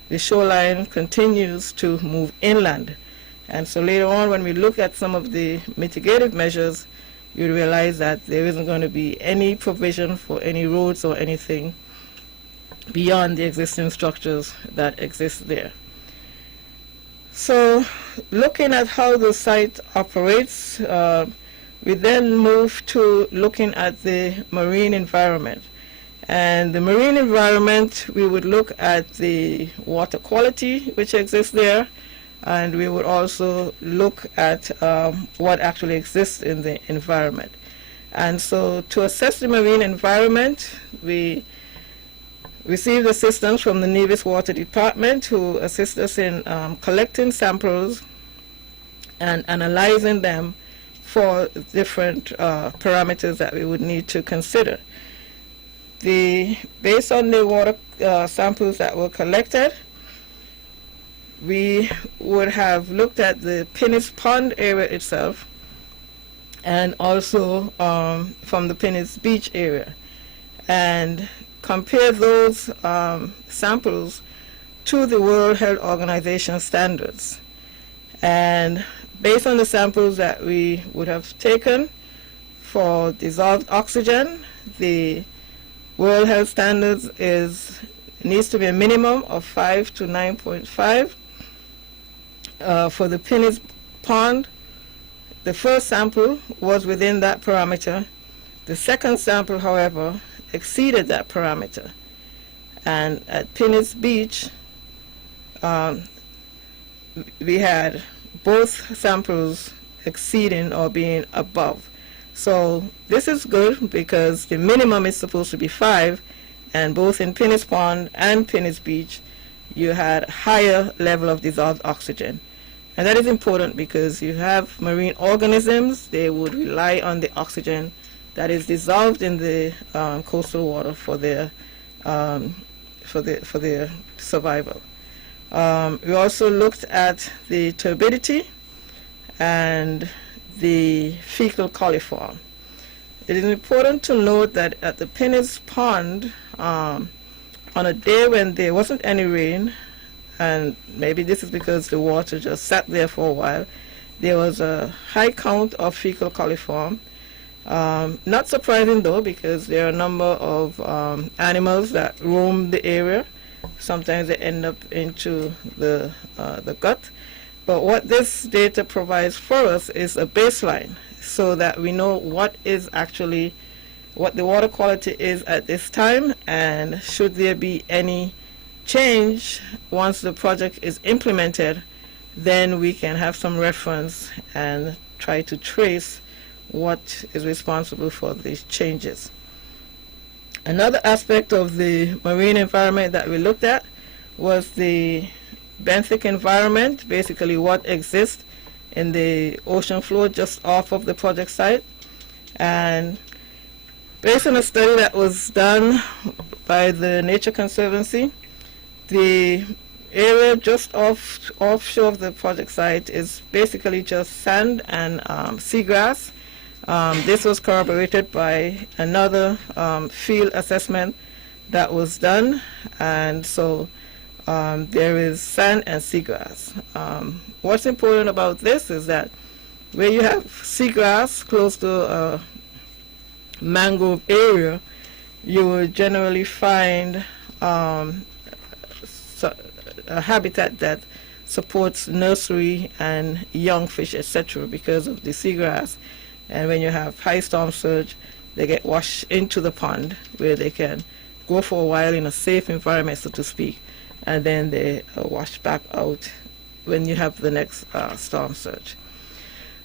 the shoreline continues to move inland. And so later on, when we look at some of the mitigative measures, you realize that there isn't going to be any provision for any roads or anything beyond the existing structures that exist there. So looking at how the site operates, we then move to looking at the marine environment. And the marine environment, we would look at the water quality which exists there, and we would also look at what actually exists in the environment. And so to assess the marine environment, we received assistance from the Nevis Water Department, who assist us in collecting samples and analyzing them for different parameters that we would need to consider. Based on the water samples that were collected, we would have looked at the Pinnis Pond area itself, and also from the Pinnis Beach area, and compare those samples to the World Health Organization standards. And based on the samples that we would have taken for dissolved oxygen, the World Health Standards needs to be a minimum of 5 to 9.5. For the Pinnis Pond, the first sample was within that parameter. The second sample, however, exceeded that parameter. And at Pinnis Beach, we had both samples exceeding or being above. So this is good because the minimum is supposed to be 5, and both in Pinnis Pond and Pinnis Beach, you had higher level of dissolved oxygen. And that is important because you have marine organisms, they would rely on the oxygen that is dissolved in the coastal water for their survival. We also looked at the turbidity and the fecal coliform. It is important to note that at the Pinnis Pond, on a day when there wasn't any rain, and maybe this is because the water just sat there for a while, there was a high count of fecal coliform. Not surprising though, because there are a number of animals that roam the area. Sometimes they end up into the gut. But what this data provides for us is a baseline so that we know what the water quality is at this time, and should there be any change once the project is implemented, then we can have some reference and try to trace what is responsible for these changes. Another aspect of the marine environment that we looked at was the benthic environment, basically what exists in the ocean floor just off of the project site. And based on a study that was done by the Nature Conservancy, the area just offshore of the project site is basically just sand and seagrass. This was corroborated by another field assessment that was done, and so there is sand and seagrass. What's important about this is that where you have seagrass close to a mangrove area, you will generally find a habitat that supports nursery and young fish, etc., because of the seagrass. And when you have high storm surge, they get washed into the pond where they can go for a while in a safe environment, so to speak, and then they are washed back out when you have the next storm surge.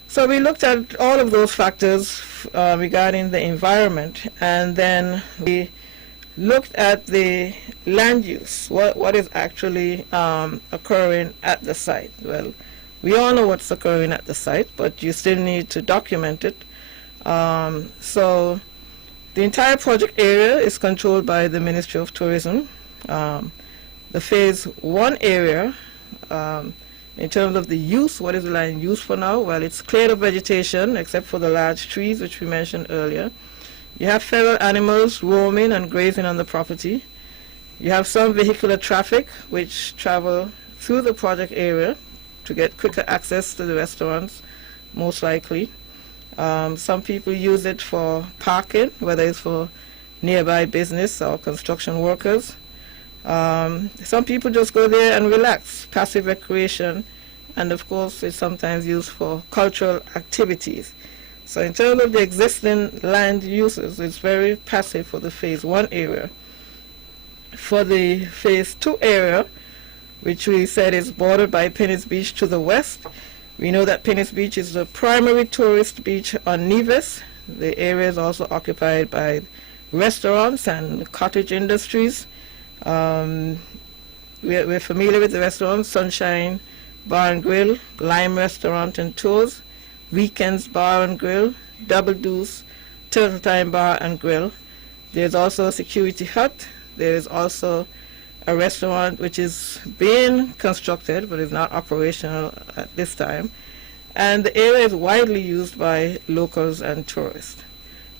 So we looked at all of those factors regarding the environment, and then we looked at the land use, what is actually occurring at the site. Well, we all know what's occurring at the site, but you still need to document it. So the entire project area is controlled by the Ministry of Tourism. The phase 1 area, in terms of the use, what is the land used for now? Well, it's cleared of vegetation except for the large trees, which we mentioned earlier. You have feral animals roaming and grazing on the property. You have some vehicular traffic which travel through the project area to get quicker access to the restaurants, most likely. Some people use it for parking, whether it's for nearby business or construction workers. Some people just go there and relax, passive recreation, and of course it's sometimes used for cultural activities. So in terms of the existing land uses, it's very passive for the phase 1 area. For the phase 2 area, which we said is bordered by Pinnis Beach to the west, we know that Pinnis Beach is the primary tourist beach on Nevis. The area is also occupied by restaurants and cottage industries. We're familiar with the restaurants: Sunshine Bar and Grill, Lime Restaurant and Tours, Weekends Bar and Grill, Double Deuce, Turtle Time Bar and Grill. There's also a security hut. There's also a restaurant which is being constructed but is not operational at this time. And the area is widely used by locals and tourists.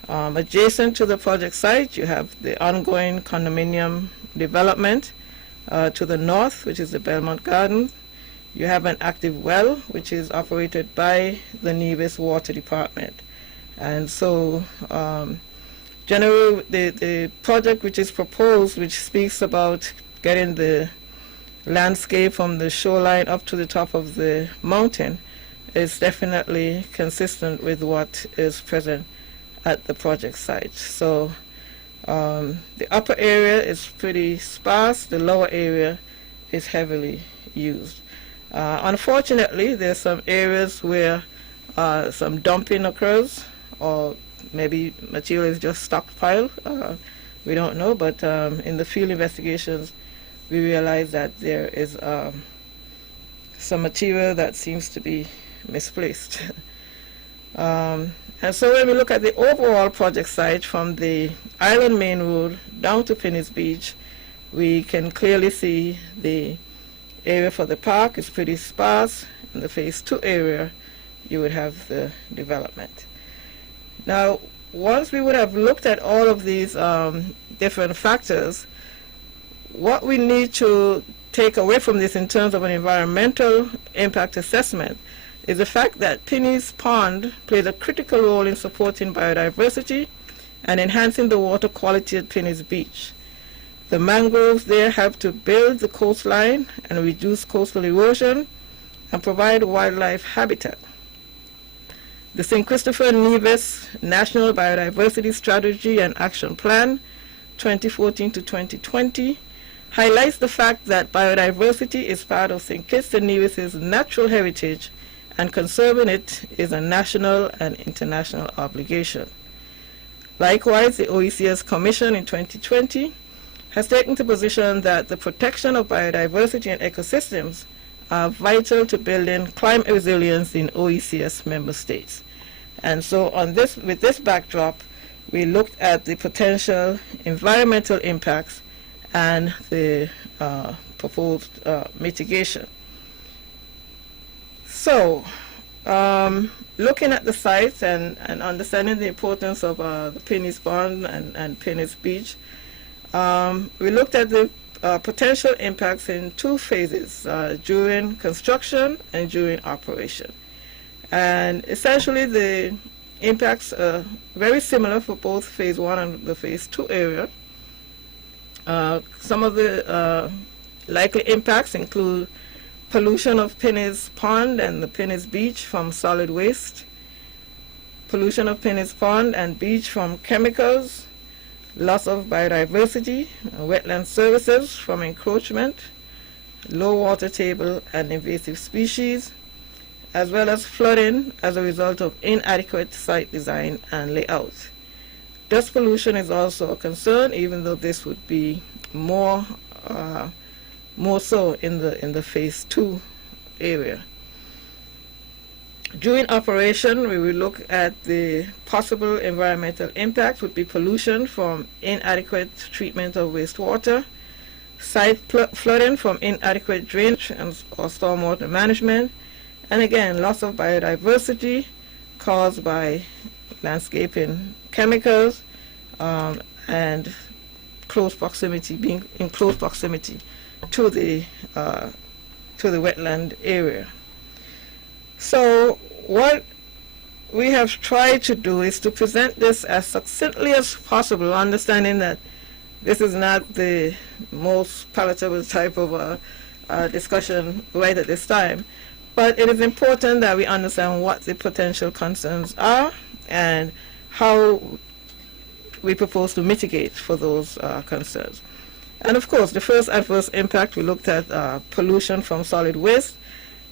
Adjacent to the project site, you have the ongoing condominium development to the north, which is the Belmont Gardens. You have an active well, which is operated by the Nevis Water Department. And so generally the project which is proposed, which speaks about getting the landscape from the shoreline up to the top of the mountain, is definitely consistent with what is present at the project site. So the upper area is pretty sparse, the lower area is heavily used. Unfortunately, there's some areas where some dumping occurs, or maybe material is just stockpiled. We don't know, but in the field investigations, we realize that there is some material that seems to be misplaced. And so when we look at the overall project site from the Island Main Road down to Pinnis Beach, we can clearly see the area for the park is pretty sparse. In the Phase 2 area, you would have the development. Now, once we would have looked at all of these different factors, what we need to take away from this in terms of an environmental impact assessment is the fact that Pinnis Pond plays a critical role in supporting biodiversity and enhancing the water quality at Pinnis Beach. The mangroves there help to build the coastline and reduce coastal erosion and provide wildlife habitat. The St. Christopher Nevis National Biodiversity Strategy and Action Plan 2014 to 2020 highlights the fact that biodiversity is part of St. Kitts and Nevis's natural heritage, and conserving it is a national and international obligation. Likewise, the OECS Commission in 2020 has taken the position that the protection of biodiversity and ecosystems are vital to building climate resilience in OECS member states. And so with this backdrop, we looked at the potential environmental impacts and the proposed mitigation. So, looking at the sites and understanding the importance of the Pinnis Pond and Pinnis Beach, we looked at the potential impacts in two phases, during construction and during operation. And essentially the impacts are very similar for both Phase 1 and the Phase 2 area. Some of the likely impacts include pollution of Pinnis Pond and the Pinnis Beach from solid waste, pollution of Pinnis Pond and beach from chemicals, loss of biodiversity, wetland services from encroachment, low water table and invasive species, as well as flooding as a result of inadequate site design and layout. Dust pollution is also a concern, even though this would be more so in the Phase 2 area. During operation, we will look at the possible environmental impact would be pollution from inadequate treatment of wastewater, site flooding from inadequate drainage or stormwater management, and again, loss of biodiversity caused by landscaping chemicals and being in close proximity to the wetland area. So what we have tried to do is to present this as succinctly as possible, understanding that this is not the most palatable type of discussion right at this time. But it is important that we understand what the potential concerns are and how we propose to mitigate for those concerns. And of course, the first adverse impact, we looked at pollution from solid waste.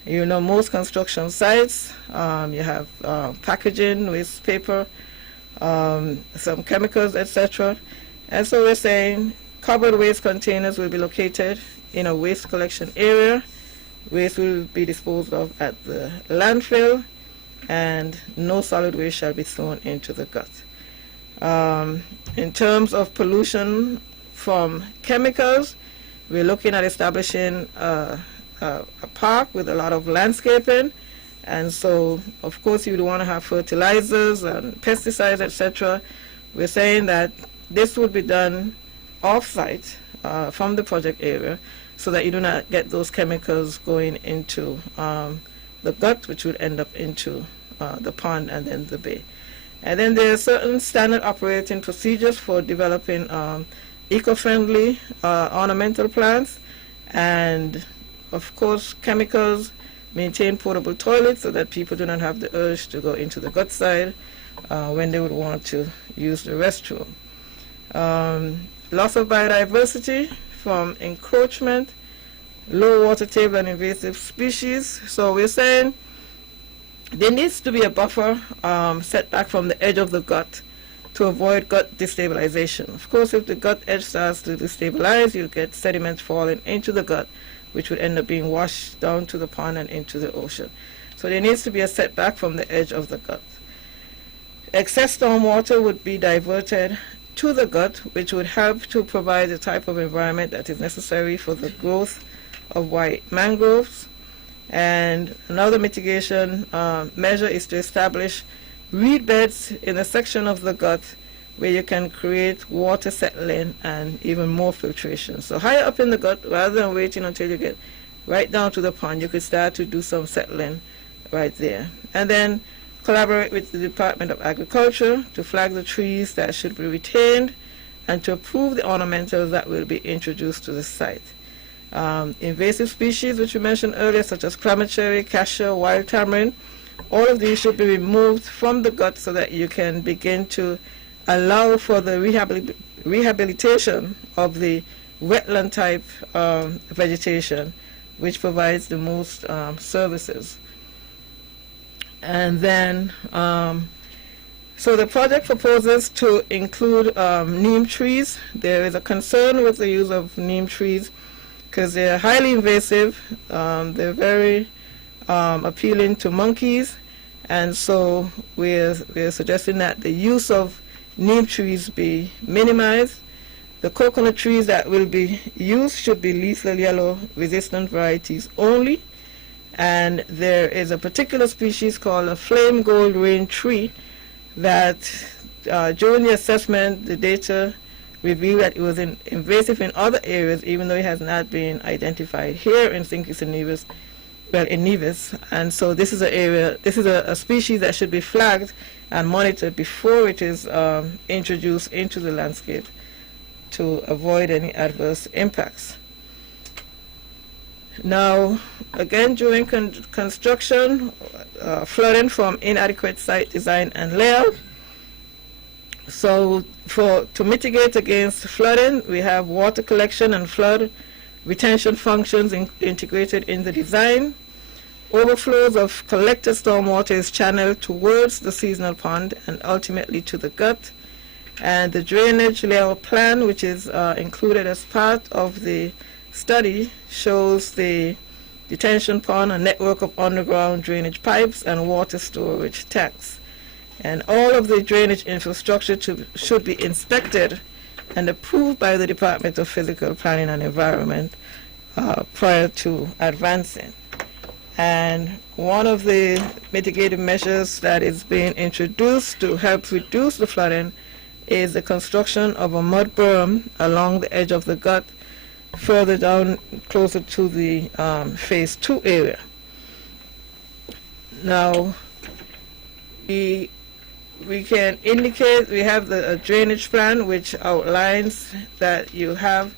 You know, most construction sites, you have packaging, waste paper, some chemicals, etc. And so we're saying covered waste containers will be located in a waste collection area. Waste will be disposed of at the landfill, and no solid waste shall be thrown into the gut. In terms of pollution from chemicals, we're looking at establishing a park with a lot of landscaping, and so of course you would want to have fertilizers and pesticides, etc. We're saying that this would be done off-site from the project area, so that you do not get those chemicals going into the gut, which would end up into the pond and then the bay. And then there are certain standard operating procedures for developing eco-friendly ornamental plants, and of course chemicals. Maintain portable toilets so that people do not have the urge to go into the gut side when they would want to use the restroom. Loss of biodiversity from encroachment, low water table and invasive species. So we're saying there needs to be a buffer set back from the edge of the gut to avoid gut destabilization. Of course, if the gut edge starts to destabilize, you get sediments falling into the gut, which would end up being washed down to the pond and into the ocean. So there needs to be a setback from the edge of the gut. Excess stormwater would be diverted to the gut, which would help to provide the type of environment that is necessary for the growth of white mangroves. And another mitigation measure is to establish reed beds in a section of the gut where you can create water settling and even more filtration. So higher up in the gut, rather than waiting until you get right down to the pond, you could start to do some settling right there. And then collaborate with the Department of Agriculture to flag the trees that should be retained and to approve the ornamentals that will be introduced to the site. Invasive species, which we mentioned earlier, such as climate-cherry, cassia, wild tamarind, all of these should be removed from the gut so that you can begin to allow for the rehabilitation of the wetland type vegetation, which provides the most services. And then, so the project proposes to include neem trees. There is a concern with the use of neem trees because they're highly invasive. They're very appealing to monkeys, and so we're suggesting that the use of neem trees be minimized. The coconut trees that will be used should be lethal yellow resistant varieties only, and there is a particular species called a flame gold rain tree that during the assessment the data revealed that it was invasive in other areas, even though it has not been identified here in St. Kitts and Nevis, well, in Nevis. And so this is an area, this is a species that should be flagged and monitored before it is introduced into the landscape to avoid any adverse impacts. Now, again, during construction, flooding from inadequate site design and layout. So to mitigate against flooding, we have water collection and flood retention functions integrated in the design. Overflows of collected stormwater is channeled towards the seasonal pond and ultimately to the gut. And the drainage layout plan, which is included as part of the study, shows the detention pond, a network of underground drainage pipes and water storage tanks. And all of the drainage infrastructure should be inspected and approved by the Department of Physical Planning and Environment prior to advancing. And one of the mitigating measures that is being introduced to help reduce the flooding is the construction of a mud berm along the edge of the gut further down closer to the phase 2 area. Now, we can indicate, we have the drainage plan which outlines that you have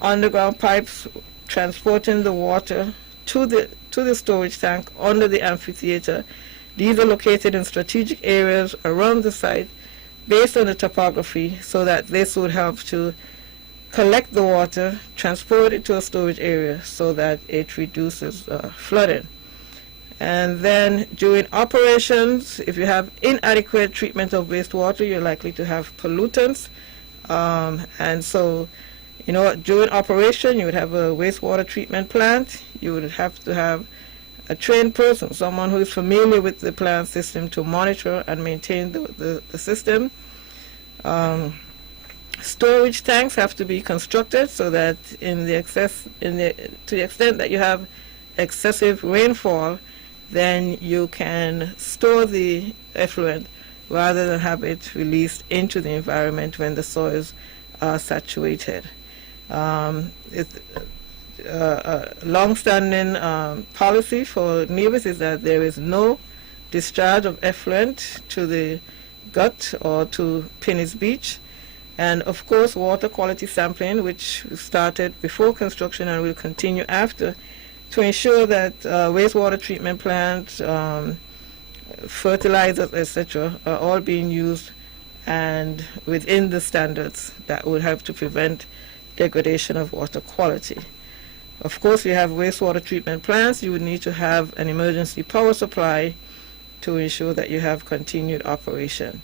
underground pipes transporting the water to the storage tank under the amphitheater. These are located in strategic areas around the site based on the topography, so that this would help to collect the water, transport it to a storage area so that it reduces flooding. And then during operations, if you have inadequate treatment of wastewater, you're likely to have pollutants. And so, you know, during operation, you would have a wastewater treatment plant. You would have to have a trained person, someone who is familiar with the plant system to monitor and maintain the system. Storage tanks have to be constructed so that to the extent that you have excessive rainfall, then you can store the effluent rather than have it released into the environment when the soils are saturated. It's a long-standing policy for Nevis is that there is no discharge of effluent to the gut or to Penny's Beach. And of course, water quality sampling, which started before construction and will continue after, to ensure that wastewater treatment plants, fertilizers, etc., are all being used and within the standards that would help to prevent degradation of water quality. Of course, you have wastewater treatment plants. You would need to have an emergency power supply to ensure that you have continued operation.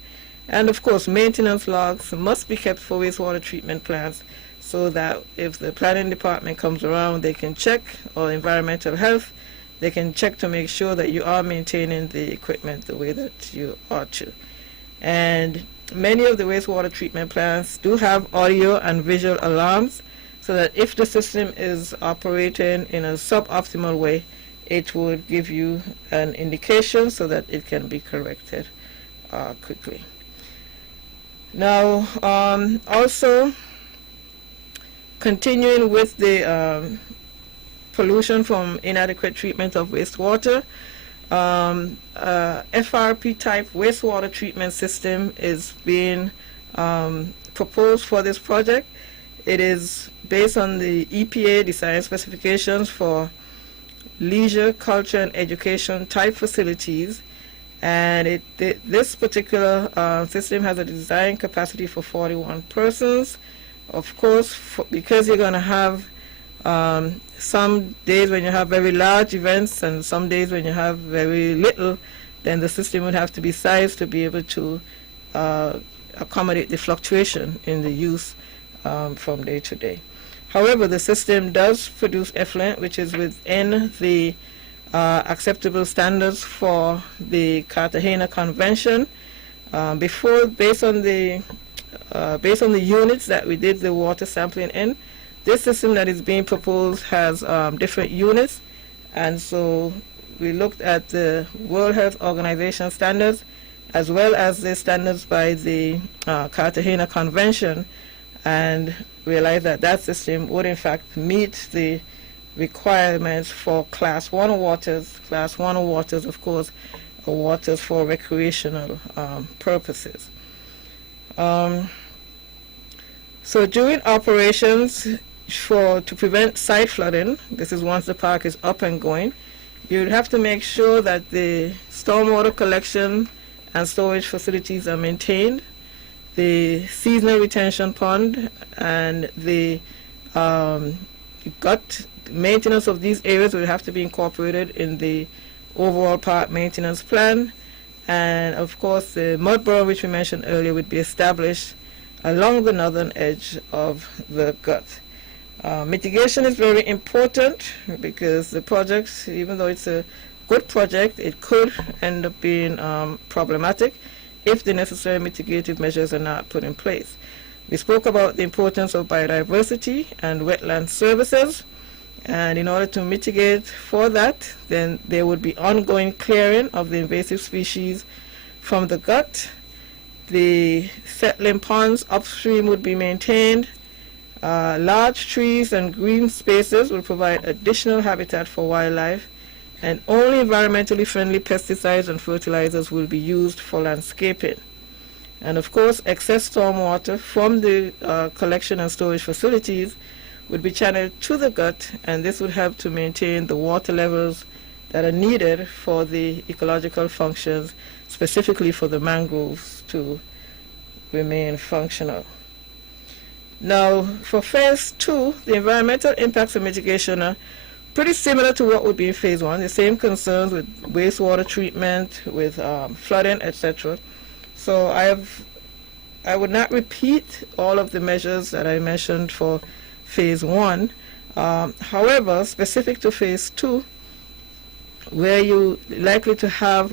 And of course, maintenance logs must be kept for wastewater treatment plants so that if the planning department comes around, they can check, or environmental health, they can check to make sure that you are maintaining the equipment the way that you ought to. And many of the wastewater treatment plants do have audio and visual alarms so that if the system is operating in a suboptimal way, it would give you an indication so that it can be corrected quickly. Now, also continuing with the pollution from inadequate treatment of wastewater, FRP type wastewater treatment system is being proposed for this project. It is based on the EPA design specifications for leisure, culture, and education type facilities, and this particular system has a design capacity for 41 persons. Of course, because you're going to have some days when you have very large events and some days when you have very little, then the system would have to be sized to be able to accommodate the fluctuation in the use from day to day. However, the system does produce effluent which is within the acceptable standards for the Cartagena Convention. Based on the units that we did the water sampling in, this system that is being proposed has different units, and so we looked at the World Health Organization standards as well as the standards by the Cartagena Convention, and realized that that system would in fact meet the requirements for Class 1 waters. Class 1 waters, of course, are waters for recreational purposes. So during operations to prevent site flooding, this is once the park is up and going, you'd have to make sure that the stormwater collection and storage facilities are maintained, the seasonal retention pond and the gut maintenance of these areas will have to be incorporated in the overall park maintenance plan. And of course, the mud burrow, which we mentioned earlier, would be established along the northern edge of the gut. Mitigation is very important because the project, even though it's a good project, it could end up being problematic if the necessary mitigative measures are not put in place. We spoke about the importance of biodiversity and wetland services, and in order to mitigate for that, then there would be ongoing clearing of the invasive species from the gut. The settling ponds upstream would be maintained. Large trees and green spaces will provide additional habitat for wildlife, and only environmentally friendly pesticides and fertilizers will be used for landscaping. And of course, excess stormwater from the collection and storage facilities would be channeled to the gut, and this would help to maintain the water levels that are needed for the ecological functions, specifically for the mangroves to remain functional. Now, for phase 2, the environmental impacts of mitigation are pretty similar to what would be in phase 1, the same concerns with wastewater treatment, with flooding, etc. So I would not repeat all of the measures that I mentioned for phase 1. However, specific to phase 2, where you likely to have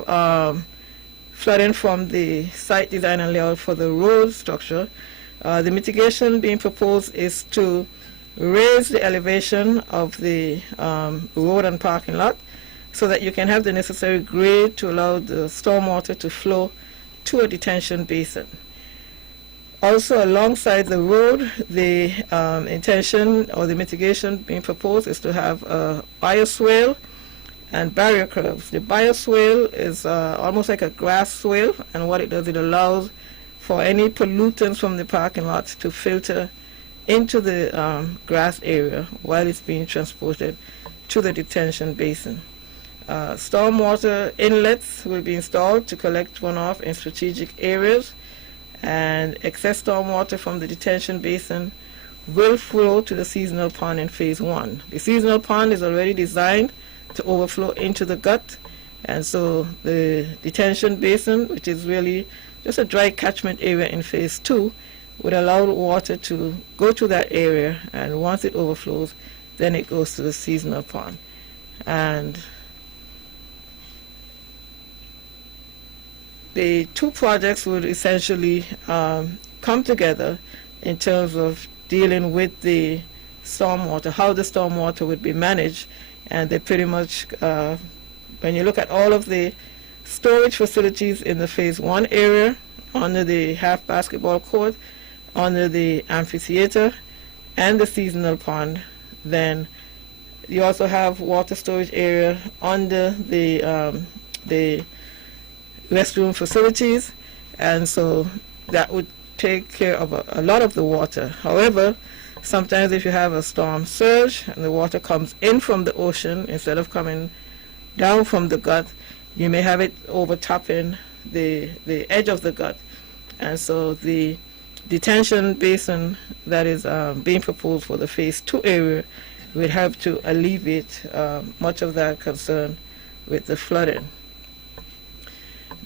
flooding from the site design and layout for the road structure, the mitigation being proposed is to raise the elevation of the road and parking lot so that you can have the necessary grade to allow the stormwater to flow to a detention basin. Also, alongside the road, the intention or the mitigation being proposed is to have a bioswale and barrier curves. The bioswale is almost like a grass swale, and what it does, it allows for any pollutants from the parking lot to filter into the grass area while it's being transported to the detention basin. Stormwater inlets will be installed to collect runoff in strategic areas, and excess stormwater from the detention basin will flow to the seasonal pond in phase 1. The seasonal pond is already designed to overflow into the gut, and so the detention basin, which is really just a dry catchment area in phase 2, would allow the water to go to that area, and once it overflows, then it goes to the seasonal pond. And the two projects would essentially come together in terms of dealing with the stormwater, how the stormwater would be managed, and they pretty much, when you look at all of the storage facilities in the phase 1 area, under the half basketball court, under the amphitheater, and the seasonal pond, then you also have water storage area under the restroom facilities, and so that would take care of a lot of the water. However, sometimes if you have a storm surge and the water comes in from the ocean instead of coming down from the gut, you may have it overtopping the edge of the gut, and so the detention basin that is being proposed for the phase 2 area will help to alleviate much of that concern with the flooding.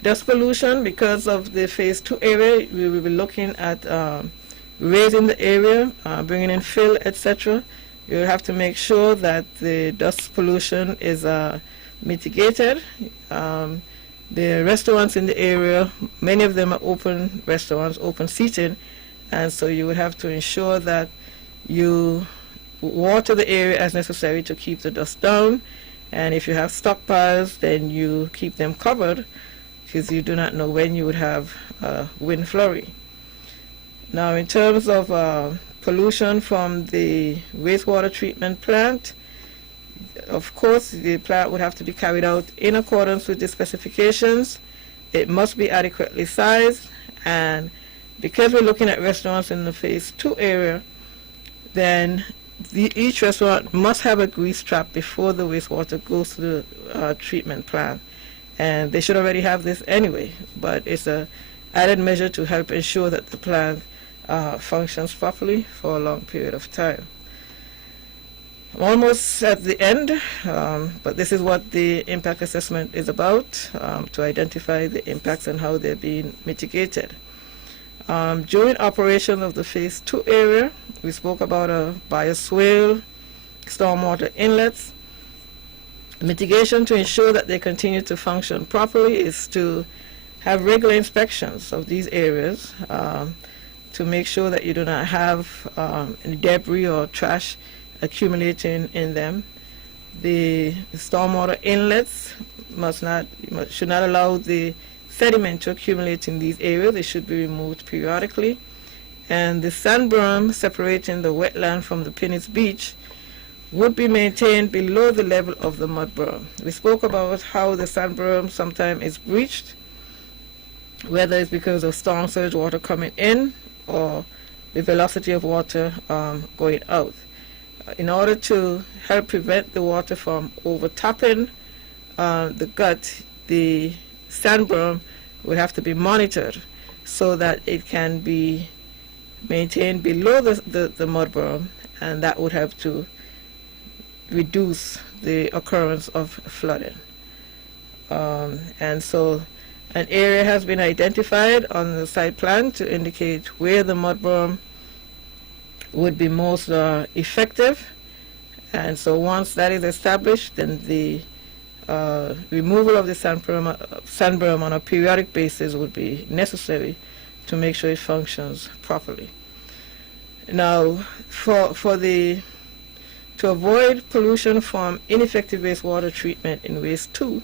Dust pollution, because of the phase 2 area, we will be looking at raising the area, bringing in fill, etc. You have to make sure that the dust pollution is mitigated. The restaurants in the area, many of them are open restaurants, open seating, and so you would have to ensure that you water the area as necessary to keep the dust down, and if you have stockpiles, then you keep them covered, because you do not know when you would have wind flurry. Now, in terms of pollution from the wastewater treatment plant, of course, the plant would have to be carried out in accordance with the specifications. It must be adequately sized, and because we're looking at restaurants in the phase 2 area, then each restaurant must have a grease trap before the wastewater goes to the treatment plant. And they should already have this anyway, but it's an added measure to help ensure that the plant functions properly for a long period of time. I'm almost at the end, but this is what the impact assessment is about, to identify the impacts and how they're being mitigated. During operation of the phase 2 area, we spoke about a bioswale, stormwater inlets. Mitigation to ensure that they continue to function properly is to have regular inspections of these areas to make sure that you do not have any debris or trash accumulating in them. The stormwater inlets should not allow the sediment to accumulate in these areas. They should be removed periodically. And the sand berm separating the wetland from the Pinnis Beach would be maintained below the level of the mud berm. We spoke about how the sand berm sometimes is breached, whether it's because of storm surge water coming in or the velocity of water going out. In order to help prevent the water from overtopping the gut, the sand berm would have to be monitored so that it can be maintained below the mud berm, and that would help to reduce the occurrence of flooding. And so an area has been identified on the site plan to indicate where the mud berm would be most effective. And so once that is established, then the removal of the sand berm on a periodic basis would be necessary to make sure it functions properly. Now, to avoid pollution from ineffective wastewater treatment in Phase 2,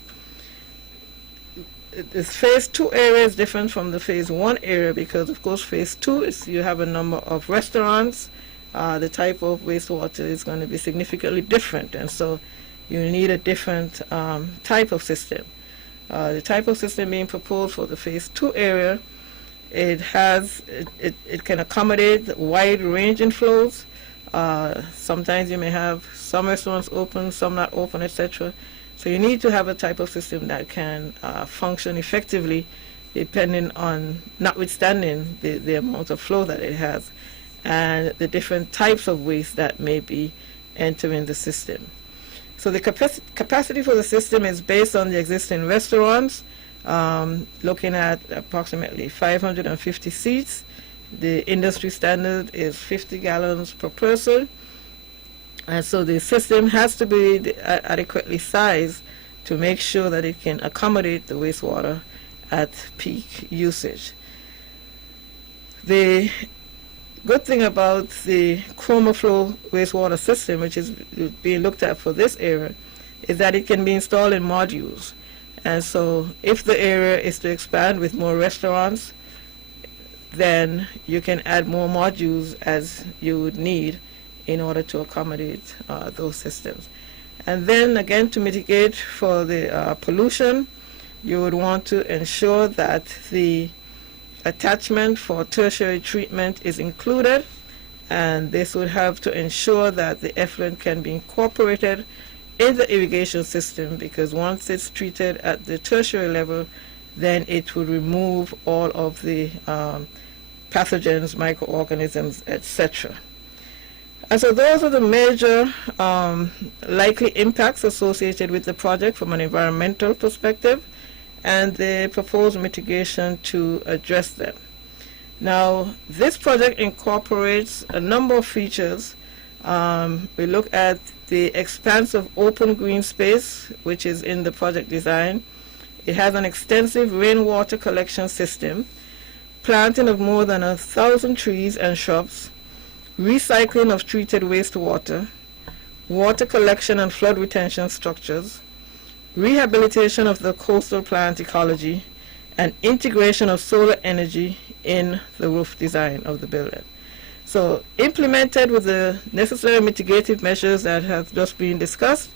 this Phase 2 area is different from the Phase 1 area because, of course, Phase 2 is you have a number of restaurants. The type of wastewater is going to be significantly different, and so you need a different type of system. The type of system being proposed for the Phase 2 area, it can accommodate a wide range in flows. Sometimes you may have some restaurants open, some not open, etc. So you need to have a type of system that can function effectively, notwithstanding the amount of flow that it has and the different types of waste that may be entering the system. So the capacity for the system is based on the existing restaurants, looking at approximately 550 seats. The industry standard is 50 gallons per person. And so the system has to be adequately sized to make sure that it can accommodate the wastewater at peak usage. The good thing about the ChromaFlow wastewater system, which is being looked at for this area, is that it can be installed in modules. And so if the area is to expand with more restaurants, then you can add more modules as you would need in order to accommodate those systems. And then again, to mitigate for the pollution, you would want to ensure that the attachment for tertiary treatment is included, and this would have to ensure that the effluent can be incorporated in the irrigation system, because once it's treated at the tertiary level, then it will remove all of the pathogens, microorganisms, etc. And so those are the major likely impacts associated with the project from an environmental perspective, and the proposed mitigation to address them. Now, this project incorporates a number of features. We look at the expanse of open green space, which is in the project design. It has an extensive rainwater collection system, planting of more than 1,000 trees and shrubs, recycling of treated wastewater, water collection and flood retention structures, rehabilitation of the coastal plant ecology, and integration of solar energy in the roof design of the building. So implemented with the necessary mitigative measures that have just been discussed,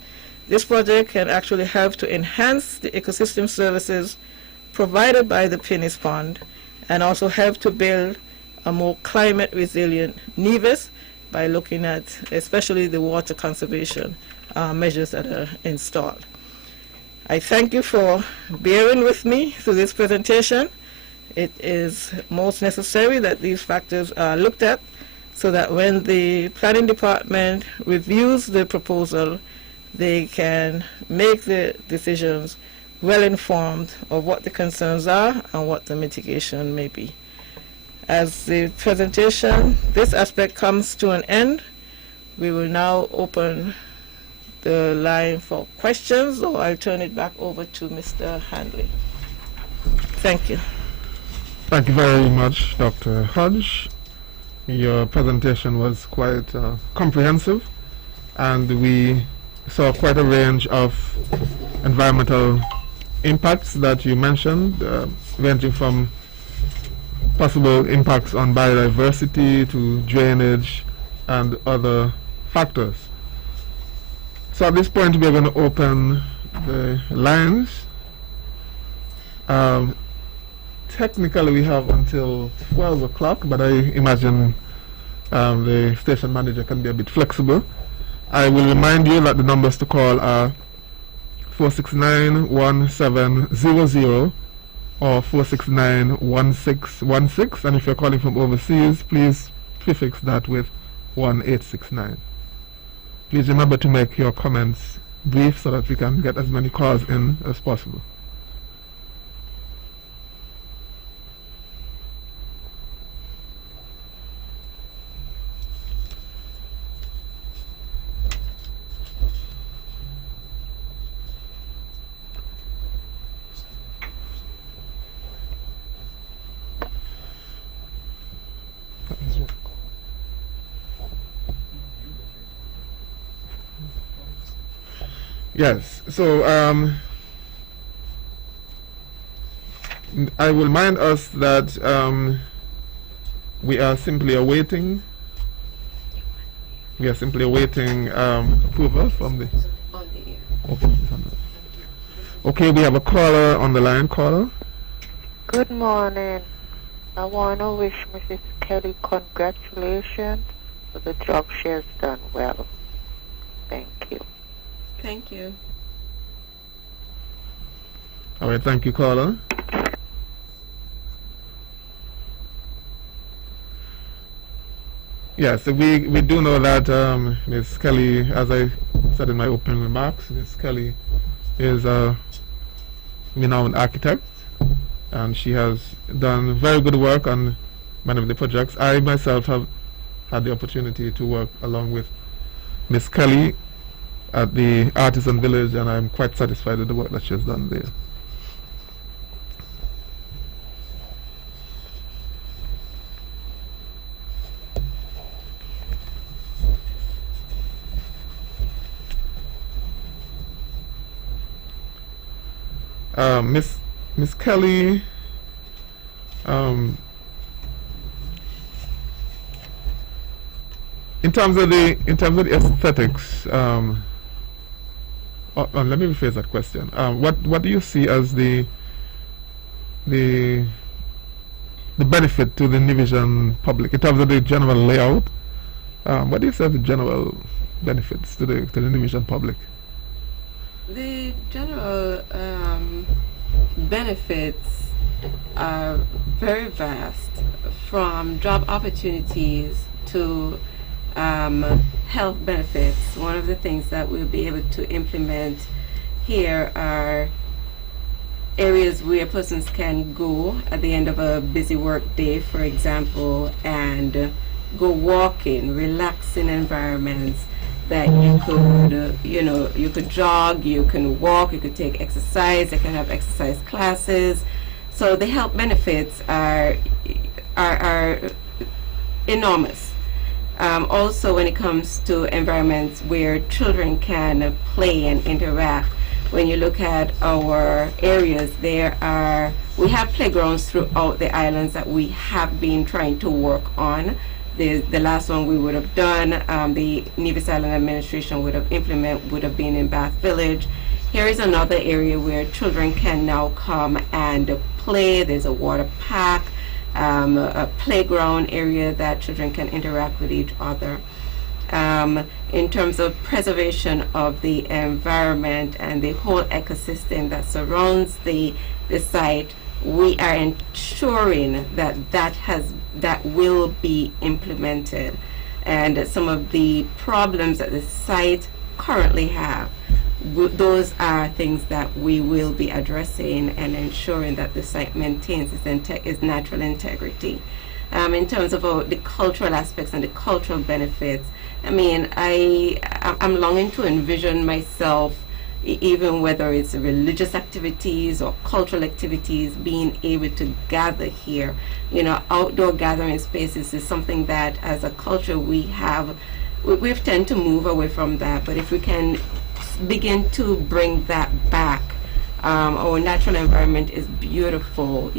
this project can actually help to enhance the ecosystem services provided by the Pinnis Pond, and also help to build a more climate resilient Nevis by looking at especially the water conservation measures that are installed. I thank you for bearing with me through this presentation. It is most necessary that these factors are looked at so that when the planning department reviews the proposal, they can make the decisions well informed of what the concerns are and what the mitigation may be. As the presentation, this aspect comes to an end, we will now open the line for questions, or I'll turn it back over to Mr. Handley. Thank you. Thank you very much, Dr. Hodge. Your presentation was quite comprehensive, and we saw quite a range of environmental impacts that you mentioned, ranging from possible impacts on biodiversity to drainage and other factors. So at this point, we're going to open the lines. Technically, we have until 12 o'clock, but I imagine the station manager can be a bit flexible. I will remind you that the numbers to call are 469-1700 or 469-1616, and if you're calling from overseas, please prefix that with 1869. Please remember to make your comments brief so that we can get as many calls in as possible. Yes. So I will remind us that we are simply awaiting. We are simply awaiting approval from the. On the air. Okay. Okay, we have a caller on the line. Caller. Good morning. I want to wish Mrs. Kelly congratulations for the job she has done well. Thank you. Thank you. All right, thank you, caller. Yes, we do know that Ms. Kelly, as I said in my opening remarks, Ms. Kelly is a renowned architect, and she has done very good work on many of the projects. I myself have had the opportunity to work along with Ms. Kelly at the Artisan Village, and I'm quite satisfied with the work that she has done there. Miss Kelly, in terms of the aesthetics, let me rephrase that question. What do you see as the benefit to the Nivision public in terms of the general layout? What do you see as the general benefits to the Nivision public? The general benefits are very vast, from job opportunities to health benefits. One of the things that we'll be able to implement here are areas where persons can go at the end of a busy work day, for example, and go walking, relaxing environments that you could, you could jog, you can walk, you could take exercise, you can have exercise classes. So the health benefits are enormous. Also, when it comes to environments where children can play and interact, when you look at our areas, we have playgrounds throughout the islands that we have been trying to work on. The last one we would have done, the Nevis Island Administration would have implemented, would have been in Bath Village. Here is another area where children can now come and play. There's a water park, a playground area that children can interact with each other. In terms of preservation of the environment and the whole ecosystem that surrounds the site, we are ensuring that will be implemented. And some of the problems that the site currently have, those are things that we will be addressing and ensuring that the site maintains its natural integrity. In terms of the cultural aspects and the cultural benefits, I mean, I'm longing to envision myself, even whether it's religious activities or cultural activities, being able to gather here. Outdoor gathering spaces is something that as a culture we've tend to move away from that, but if we can begin to bring that back, our natural environment is beautiful,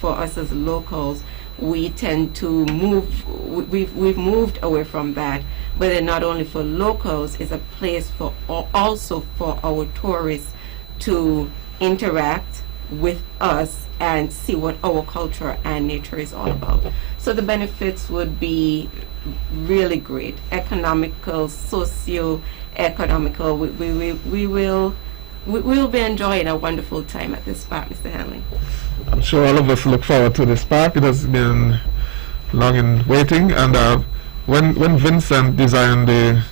for us as locals. We tend to we've moved away from that, but then not only for locals, it's a place also for our tourists to interact with us and see what our culture and nature is all about. So the benefits would be really great, economical, socio-economical. We will be enjoying a wonderful time at this park, Mr. Hanley. I'm sure all of us look forward to this park. It has been long in waiting, and when Vincent designed the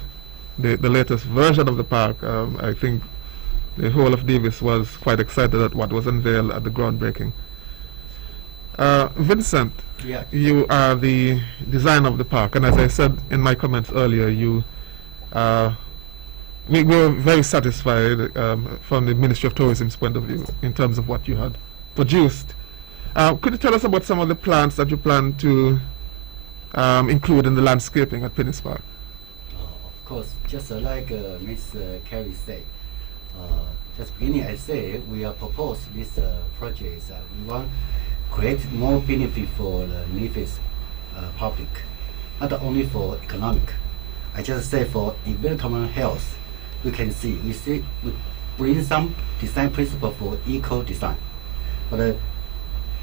latest version of the park, I think the whole of Davis was quite excited at what was unveiled at the groundbreaking. Vincent, Yeah. you are the designer of the park, and as I said in my comments earlier, we were very satisfied from the Ministry of Tourism's point of view in terms of what you had produced. Could you tell us about some of the plants that you plan to include in the landscaping at Penny's Park? Of course, just like Ms. Carey said, just beginning I say we are propose this project. We want create more benefit for the Nevis public, not only for economic. I just say for environmental health, we bring some design principle for eco design, but the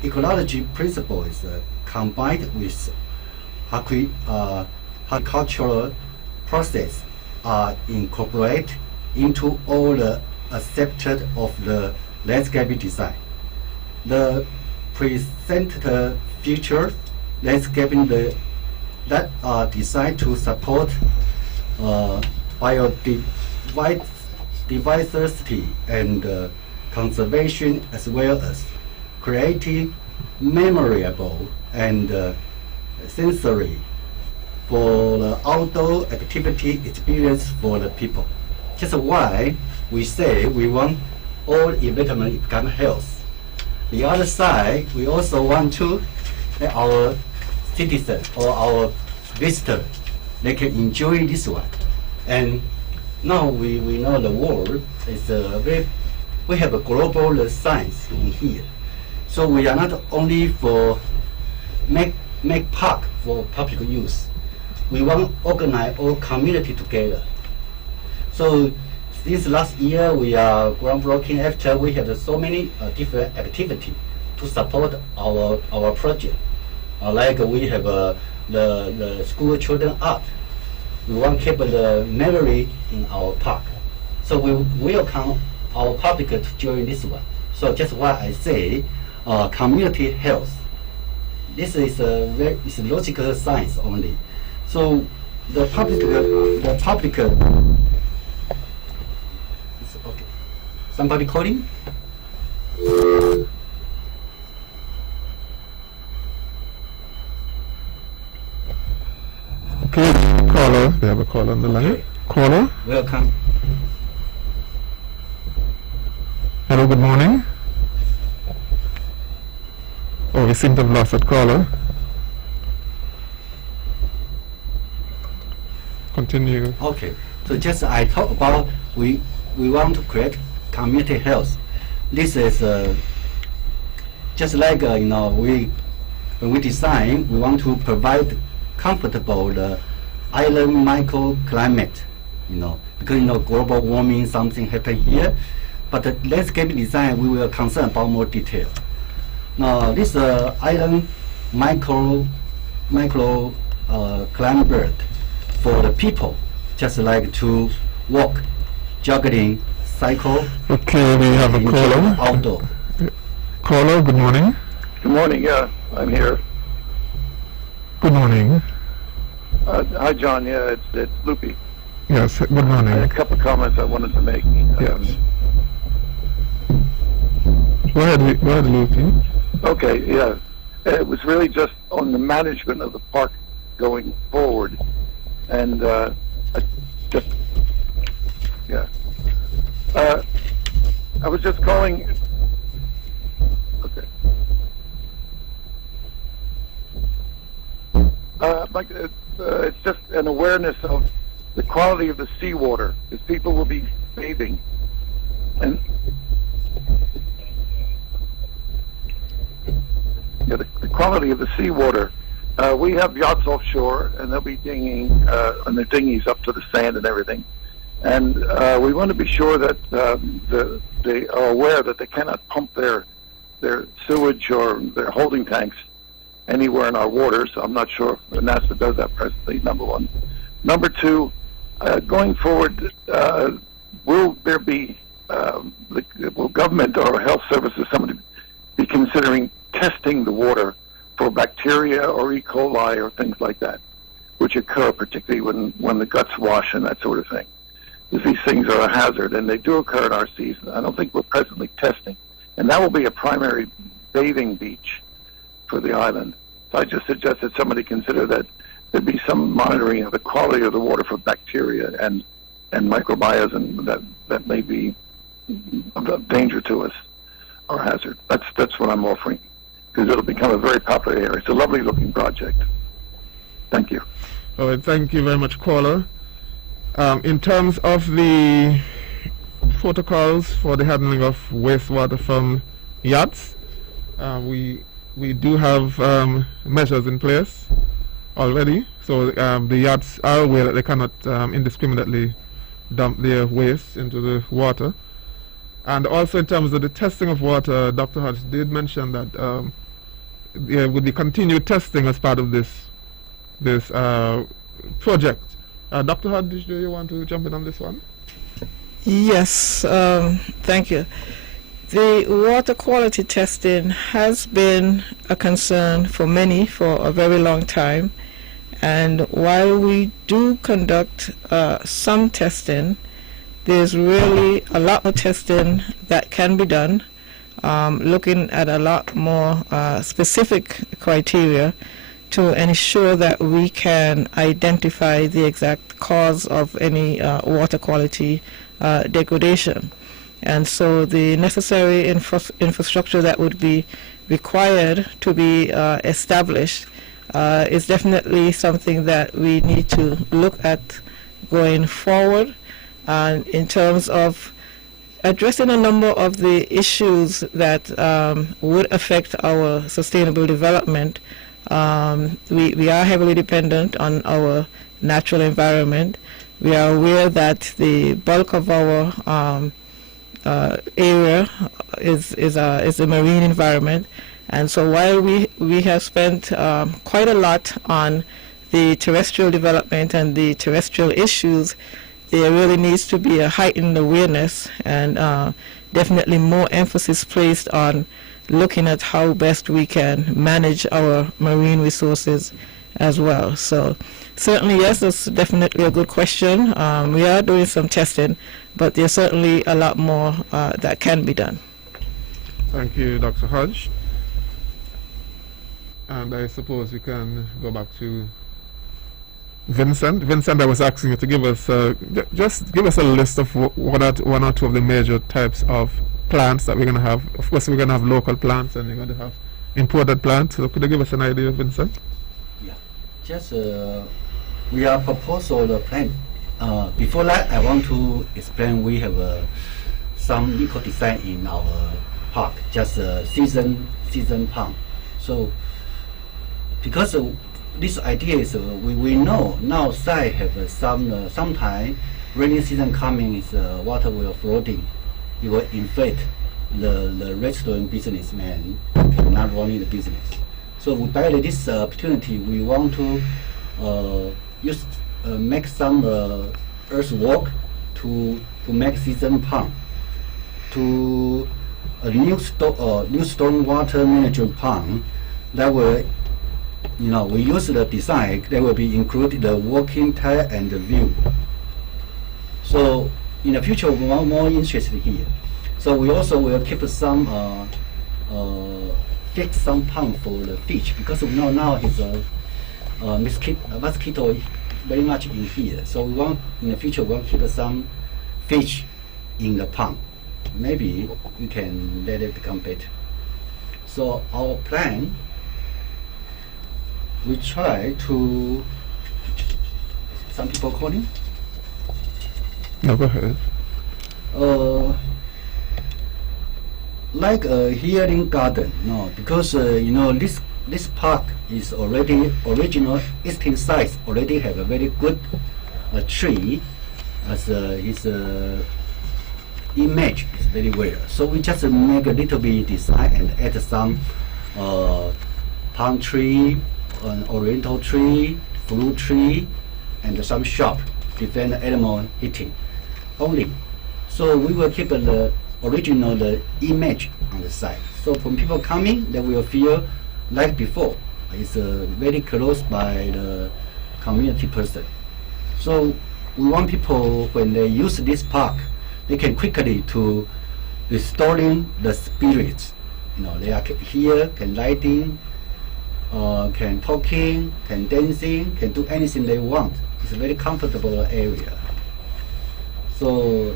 ecology principle is combined with agricultural process incorporate into all the accepted of the landscape design. The presented future landscaping that are designed to support biodiversity and conservation, as well as creating memorable and sensory for the outdoor activity experience for the people. Just why we say we want all environment become health. The other side, we also want to let our citizens or our visitors, they can enjoy this one. And now we know the world is we have a global science in here. So we are not only for make park for public use. We want to organize all community together. So this last year we are groundbreaking after we had so many different activities to support our project. Like we have the school children art. We want to keep the memory in our park. So we welcome our public to join this one. So just why I say community health. This is it's logical science only. So the public. Okay. Somebody calling? Okay, caller. We have a caller on the line. Okay. Caller. Welcome. Hello, good morning. Oh, we seem to have lost that caller. Continue. Okay. So just I talk about we want to create community health. This is just like when we design, we want to provide comfortable island microclimate, because global warming something happen here, but the landscape design we will concern about more detail. Now this island climate for the people, just like to walk, jogging, cycle. Okay, we have a caller. Outdoor. Caller, good morning. Good morning. Yeah, I'm here. Good morning. Hi, John. Yeah, it's Loopy. Yes, good I had a morning. couple of comments I wanted to make. Yes. Go ahead, Lucy. Okay, yeah. It was really just on the management of the park going forward. And I was just calling. Okay. It's just an awareness of the quality of the seawater, because people will be bathing. And the quality of the seawater. We have yachts offshore, and they'll be dinging on their dinghies up to the sand and everything. And we want to be sure that they are aware that they cannot pump their sewage or their holding tanks anywhere in our waters. I'm not sure if NASA does that presently, number one. Number two, going forward, will there be, will government or health services, somebody be considering testing the water for bacteria or E. coli or things like that, which occur particularly when the guts wash and that sort of thing? Because these things are a hazard, and they do occur in our season. I don't think we're presently testing. And that will be a primary bathing beach for the island. So I just suggest that somebody consider that there be some monitoring of the quality of the water for bacteria and microbiota that may be of danger to us or hazard. That's what I'm offering, because it'll become a very popular area. It's a lovely looking project. Thank you. All right, thank you very much, caller. In terms of the protocols for the handling of wastewater from yachts. We do have measures in place already, so the yachts are aware that they cannot indiscriminately dump their waste into the water. And also in terms of the testing of water, Dr. Hodge did mention that there would be continued testing as part of this project. Dr. Hodge, do you want to jump in on this one? Yes, thank you. The water quality testing has been a concern for many for a very long time. And while we do conduct some testing, there's really a lot more testing that can be done, looking at a lot more specific criteria to ensure that we can identify the exact cause of any water quality degradation. And so the necessary infrastructure that would be required to be established is definitely something that we need to look at going forward. And in terms of addressing a number of the issues that would affect our sustainable development, we are heavily dependent on our natural environment. We are aware that the bulk of our area is the marine environment, and so while we have spent quite a lot on the terrestrial development and the terrestrial issues, there really needs to be a heightened awareness and definitely more emphasis placed on looking at how best we can manage our marine resources as well. So certainly, yes, that's definitely a good question. We are doing some testing, but there's certainly a lot more that can be done. Thank you, Dr. Hodge. And I suppose we can go back to Vincent. Vincent, I was asking you to give us just give us a list of one or two of the major types of plants that we're going to have. Of course, we're going to have local plants and we're going to have imported plants. So could you give us an idea, Vincent? Yeah, just we are proposing the plant. Before that, I want to explain we have some eco design in our park, just season pond. So because this idea is we know now site have sometime rainy season coming is water will flooding. It will inflate the restaurant businessman not running the business. So by this opportunity, we want to make some earthwork to make season pond, to a new stormwater management pond that will, we use the design that will be included the walking trail and the view. So in the future, we want more interested here. So we also will keep some fix some pond for the fish, because we know now it's a mosquito very much in here. So we want in the future we want to keep some fish in the pond. Maybe we can let it become better. So our plan, we try to. Some people calling. No, go ahead. Like a hearing garden, no, because this park is already original existing size already have a very good tree as his image is very well. So we just make a little bit design and add some palm tree, an oriental tree, fruit tree, and some shop prevent animal eating only. So we will keep the original image on the side. So when people coming, they will feel like before. It's very close by the community person. So we want people, when they use this park, they can quickly to restoring the spirits. They are here, can lighting, can talking, can dancing, can do anything they want. It's a very comfortable area. So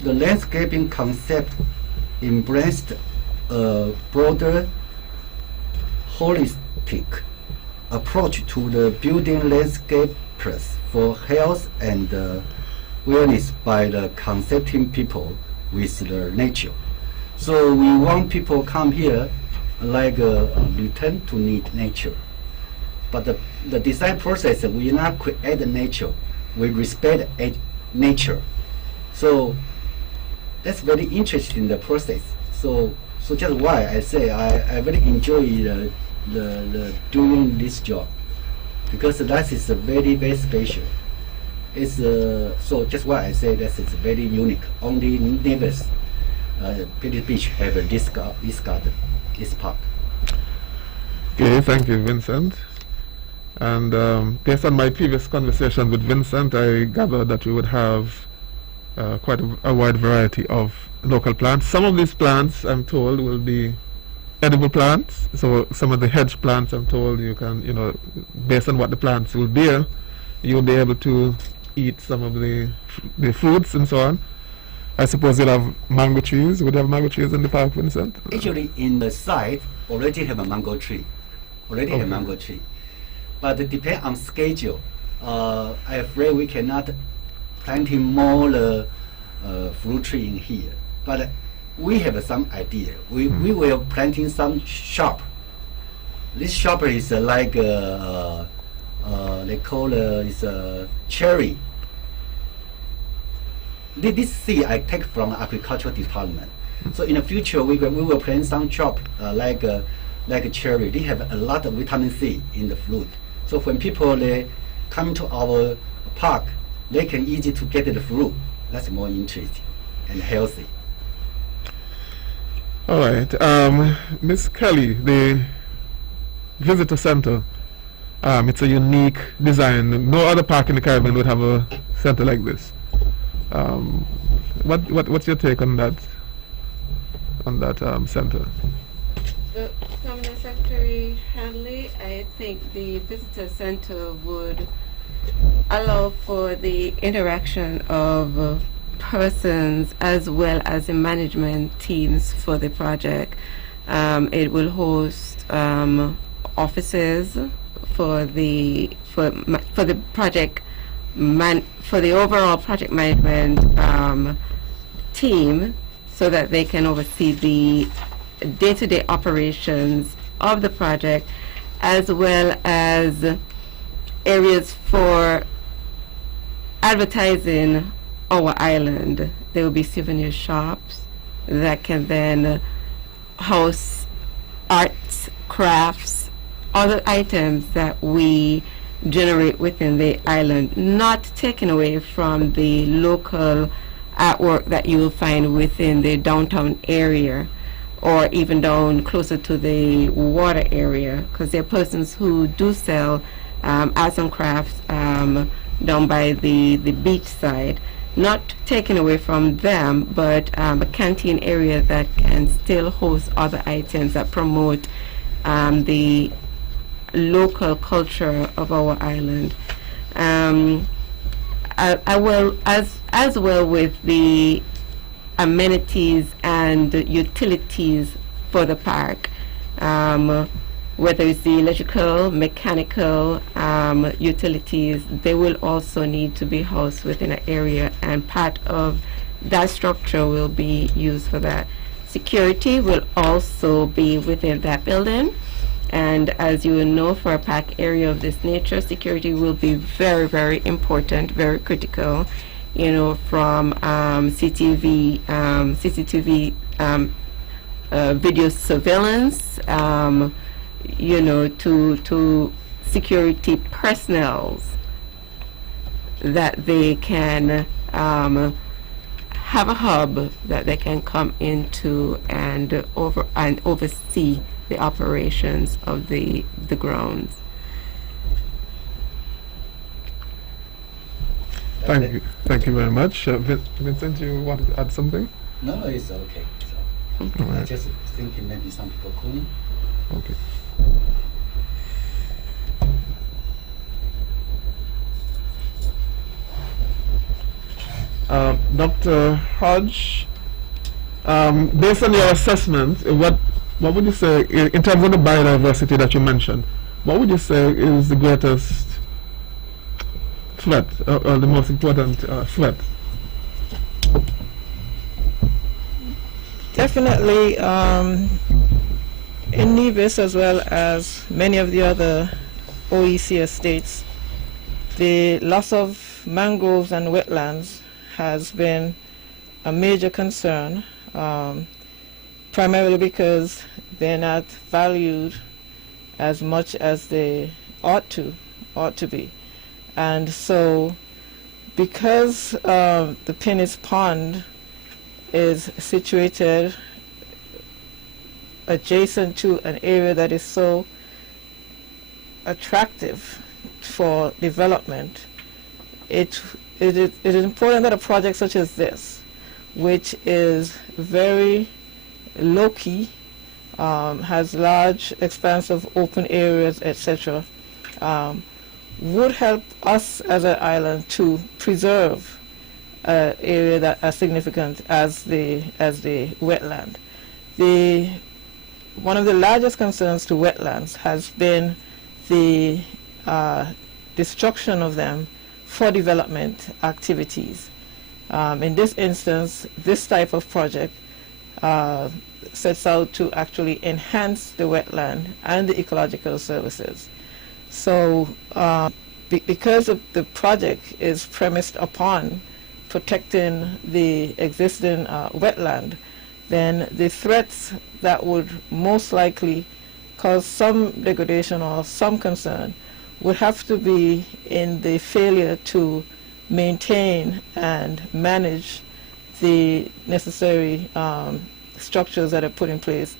the landscaping concept embraced a broader, holistic approach to the building landscapers for health and awareness by the concepting people with the nature. So we want people come here like return to nature. But the design process, we not create the nature, we respect nature. So that's very interesting, the process. So just why I say I very enjoy the doing this job, because that is very, very special. It's so just why I say that is very unique. Only Nevis, Petite Beach have this garden, this park. Okay, thank you, Vincent. And based on my previous conversation with Vincent, I gathered that we would have quite a wide variety of local plants. Some of these plants, I'm told, will be edible plants. So some of the hedge plants, I'm told, you can, based on what the plants will bear, you'll be able to eat some of the fruits and so on. I suppose you'll have mango trees. Would you have mango trees in the park, Vincent? Actually, in the site, already have a mango tree. Have mango tree. But it depends on schedule. I'm afraid we cannot planting more fruit tree in here. But we have some idea. We will planting some shop. This shop is like they call it's a cherry. This seed I take from the agricultural department. So in the future we will plant some shop like a cherry. They have a lot of vitamin C in the fruit. So when people they come to our park, they can easy to get the fruit. That's more interesting and healthy. All right, Miss Kelly, the visitor center. It's a unique design. No other park in the Caribbean would have a center like this. What's your take on that? Center? Permanent Secretary Hanley, I think the visitor center would allow for the interaction of persons as well as the management teams for the project. It will host offices for the project for the overall project management team, so that they can oversee the day-to-day operations of the project, as well as areas for advertising our island. There will be souvenir shops that can then house arts, crafts, other items that we generate within the island, not taken away from the local artwork that you will find within the downtown area, or even down closer to the water area, because there are persons who do sell arts and crafts down by the beach side. Not taken away from them, but a canteen area that can still host other items that promote the local culture of our island. I will, as well with the amenities and utilities for the park, whether it's the electrical, mechanical utilities, they will also need to be housed within an area, and part of that structure will be used for that. Security will also be within that building, and as you know, for a park area of this nature, security will be very, very important, very critical, from CCTV video surveillance, to security personnel, that they can have a hub that they can come into and oversee the operations of the grounds. Thank you very much. Vincent, you wanted to add something? No, it's okay. So All I right. just thinking maybe some people couldn't. Okay. Dr. Hodge, based on your assessment, what would you say, in terms of the biodiversity that you mentioned, what would you say is the greatest threat, or the most important threat? Definitely, in Nevis as well as many of the other OECS states, the loss of mangroves and wetlands has been a major concern, primarily because they're not valued as much as they ought to be. And so, because the Pinnis Pond is situated adjacent to an area that is so attractive for development, it is important that a project such as this, which is very low-key, has large expanse of open areas, etc., would help us as an island to preserve an area that as significant as the wetland. One of the largest concerns to wetlands has been the destruction of them for development activities. In this instance, this type of project sets out to actually enhance the wetland and the ecological services. So because the project is premised upon protecting the existing wetland, then the threats that would most likely cause some degradation or some concern would have to be in the failure to maintain and manage the necessary structures that are put in place,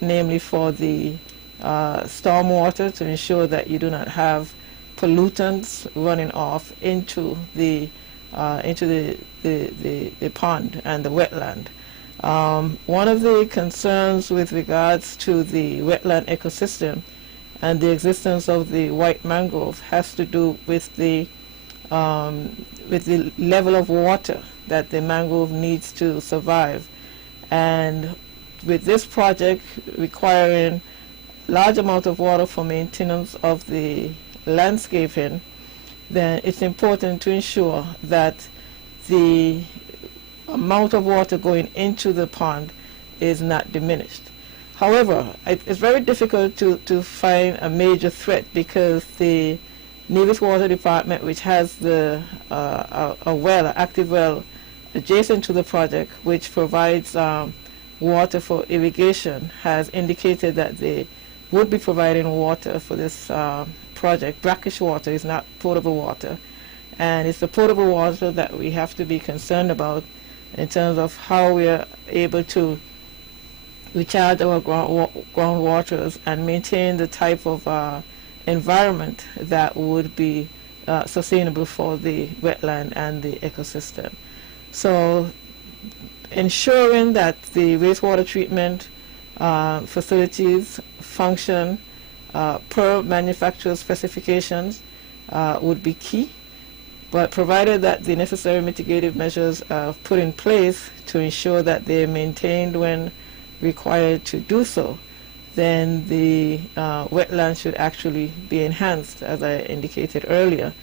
namely for the stormwater, to ensure that you do not have pollutants running off into the pond and the wetland. One of the concerns with regards to the wetland ecosystem and the existence of the white mangrove has to do with the level of water that the mangrove needs to survive. And with this project requiring large amount of water for maintenance of the landscaping, then it's important to ensure that the amount of water going into the pond is not diminished. However, it's very difficult to find a major threat because the Nevis Water Department, which has a active well adjacent to the project, which provides water for irrigation, has indicated that they would be providing water for this project. Brackish water is not potable water, and it's the potable water that we have to be concerned about in terms of how we are able to recharge our groundwaters and maintain the type of environment that would be sustainable for the wetland and the ecosystem. So ensuring that the wastewater treatment facilities function per manufacturer's specifications would be key, but provided that the necessary mitigative measures are put in place to ensure that they are maintained when required to do so, then the wetland should actually be enhanced, as I indicated earlier.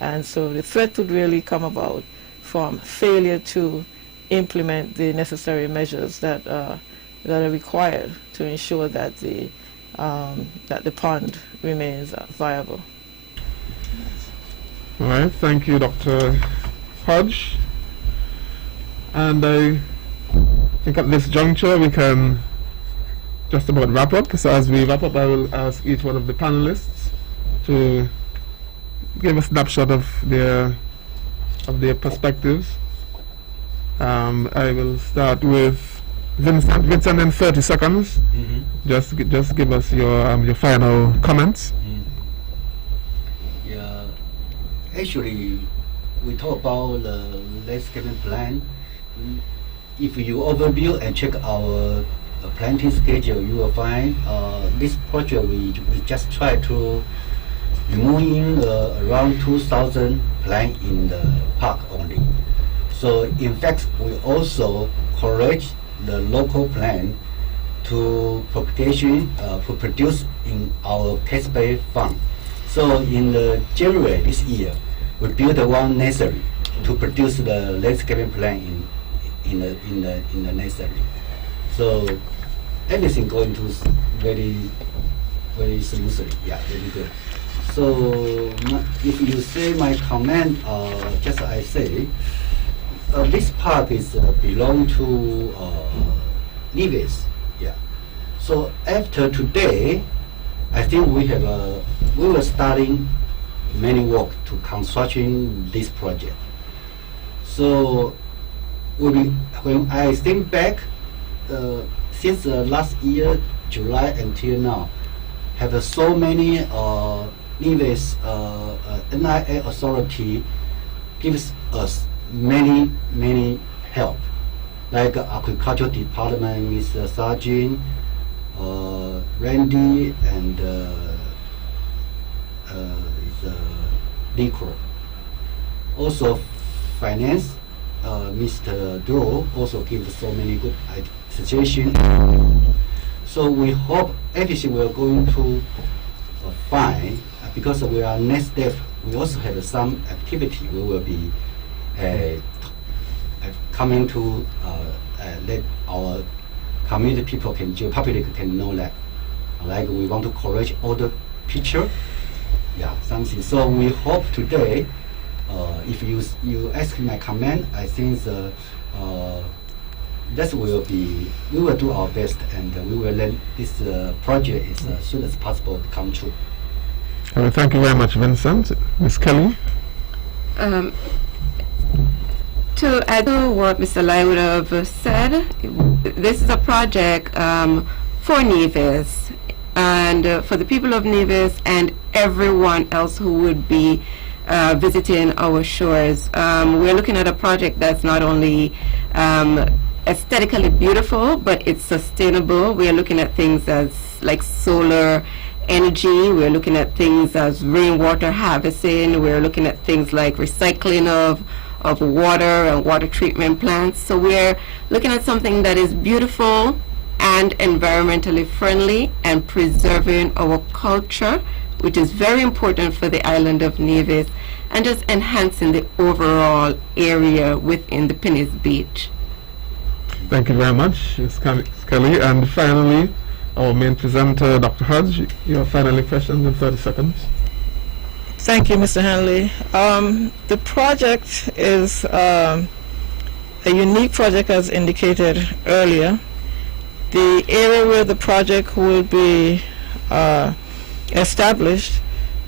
And so the threat would really come about from failure to implement the necessary measures that are required to ensure that the pond remains viable. All right, thank you, Dr. Hodge. And I think at this juncture we can just about wrap up. So as we wrap up, I will ask each one of the panelists to give a snapshot of their perspectives. I will start with Vincent. Vincent, in 30 seconds. Just give us your final comments. Yeah, actually, we talk about the landscaping plan. If you overview and check our planting schedule, you will find this project we just try to removing around 2,000 plants in the park only. So in fact, we also encourage the local plant to propagation to produce in our taxpayer fund. So in January this year, we build one nursery to produce the landscaping plan in the nursery. So everything going to very smoothly. Yeah, very good. So if you say my comment, just I say, this park is belong to Nevis. Yeah. So after today, I think we were starting many work to construction this project. So when I think back, since last year July until now, have so many Nevis NIA authority gives us many help, like agriculture department, Mr. Sargent, Randy, and Nico. Also finance, Mr. Doe also gives so many good suggestions. So we hope everything will going to fine, because we are next step. We also have some activity. We will be coming to let our community people public can know that. Like we want to correct all the picture, something. So we hope today, if you ask my comment, I think we will do our best, and we will let this project as soon as possible to come true. Thank you very much, Vincent. Ms. Kelly? To add to what Mr. Lai would have said, this is a project for Nevis and for the people of Nevis and everyone else who would be visiting our shores. We're looking at a project that's not only aesthetically beautiful, but it's sustainable. We're looking at things as like solar energy. We're looking at things as rainwater harvesting. We're looking at things like recycling of water and water treatment plants. So we're looking at something that is beautiful and environmentally friendly and preserving our culture, which is very important for the island of Nevis, and just enhancing the overall area within the Penny's Beach. Thank you very much, Ms. Kelly. And finally, our main presenter, Dr. Hodge, your final impressions in 30 seconds. Thank you, Mr. Hanley. The project is a unique project, as indicated earlier. The area where the project will be established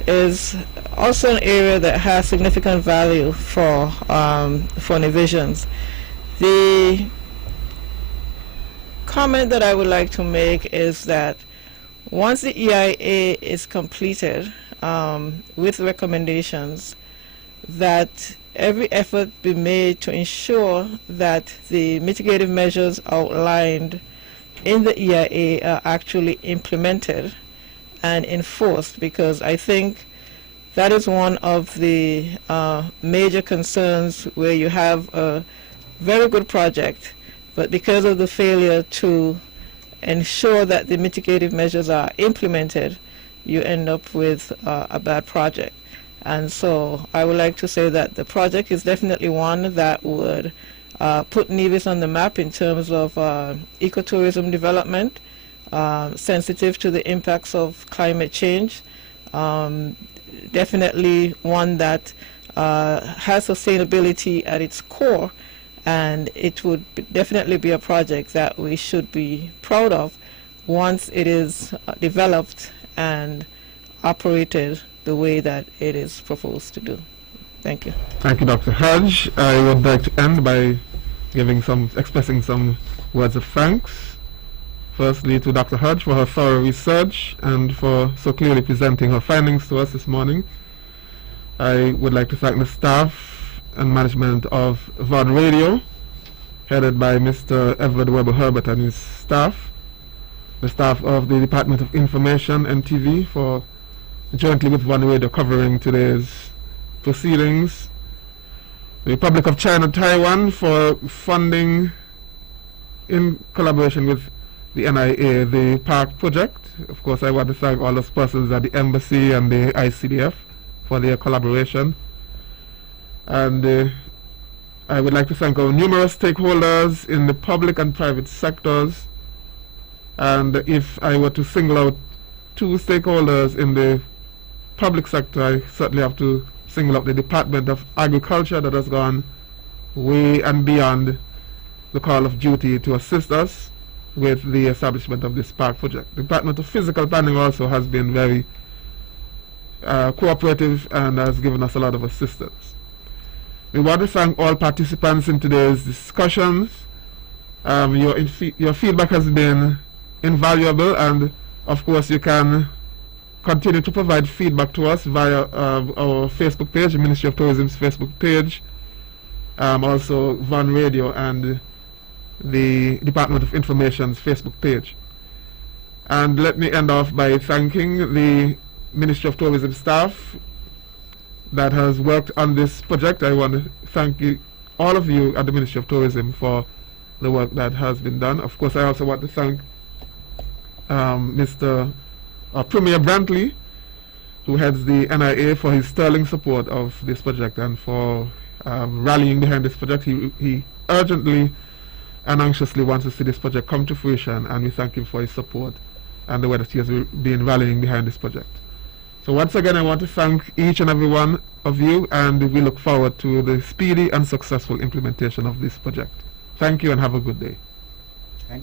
is also an area that has significant value for Nevisians. The comment that I would like to make is that once the EIA is completed, with recommendations, that every effort be made to ensure that the mitigative measures outlined in the EIA are actually implemented and enforced, because I think that is one of the major concerns where you have a very good project, but because of the failure to ensure that the mitigative measures are implemented, you end up with a bad project. And so I would like to say that the project is definitely one that would put Nevis on the map in terms of ecotourism development, sensitive to the impacts of climate change, definitely one that has sustainability at its core, and it would definitely be a project that we should be proud of once it is developed and operated the way that it is proposed to do. Thank you. Thank you, Dr. Hodge. I would like to end by expressing some words of thanks. Firstly, to Dr. Hodge for her thorough research and for so clearly presenting her findings to us this morning. I would like to thank the staff and management of VOD Radio, headed by Mr. Edward Weber Herbert and his staff, the staff of the Department of Information and TV for jointly with VOD Radio covering today's proceedings, the Republic of China Taiwan for funding in collaboration with the NIA the park project. Of course, I want to thank all those persons at the embassy and the ICDF for their collaboration. And I would like to thank our numerous stakeholders in the public and private sectors. And if I were to single out two stakeholders in the public sector, I certainly have to single out the Department of Agriculture, that has gone way and beyond the call of duty to assist us with the establishment of this park project. The Department of Physical Planning also has been very cooperative and has given us a lot of assistance. We want to thank all participants in today's discussions. Your feedback has been invaluable, and of course you can continue to provide feedback to us via our Facebook page, the Ministry of Tourism's Facebook page, also Van Radio and the Department of Information's Facebook page. And let me end off by thanking the Ministry of Tourism staff that has worked on this project. I want to thank all of you at the Ministry of Tourism for the work that has been done. Of course, I also want to thank Premier Brantley, who heads the NIA, for his sterling support of this project and for rallying behind this project. He urgently and anxiously wants to see this project come to fruition, and we thank him for his support and the way that he has been rallying behind this project. So once again, I want to thank each and every one of you, and we look forward to the speedy and successful implementation of this project. Thank you and have a good day.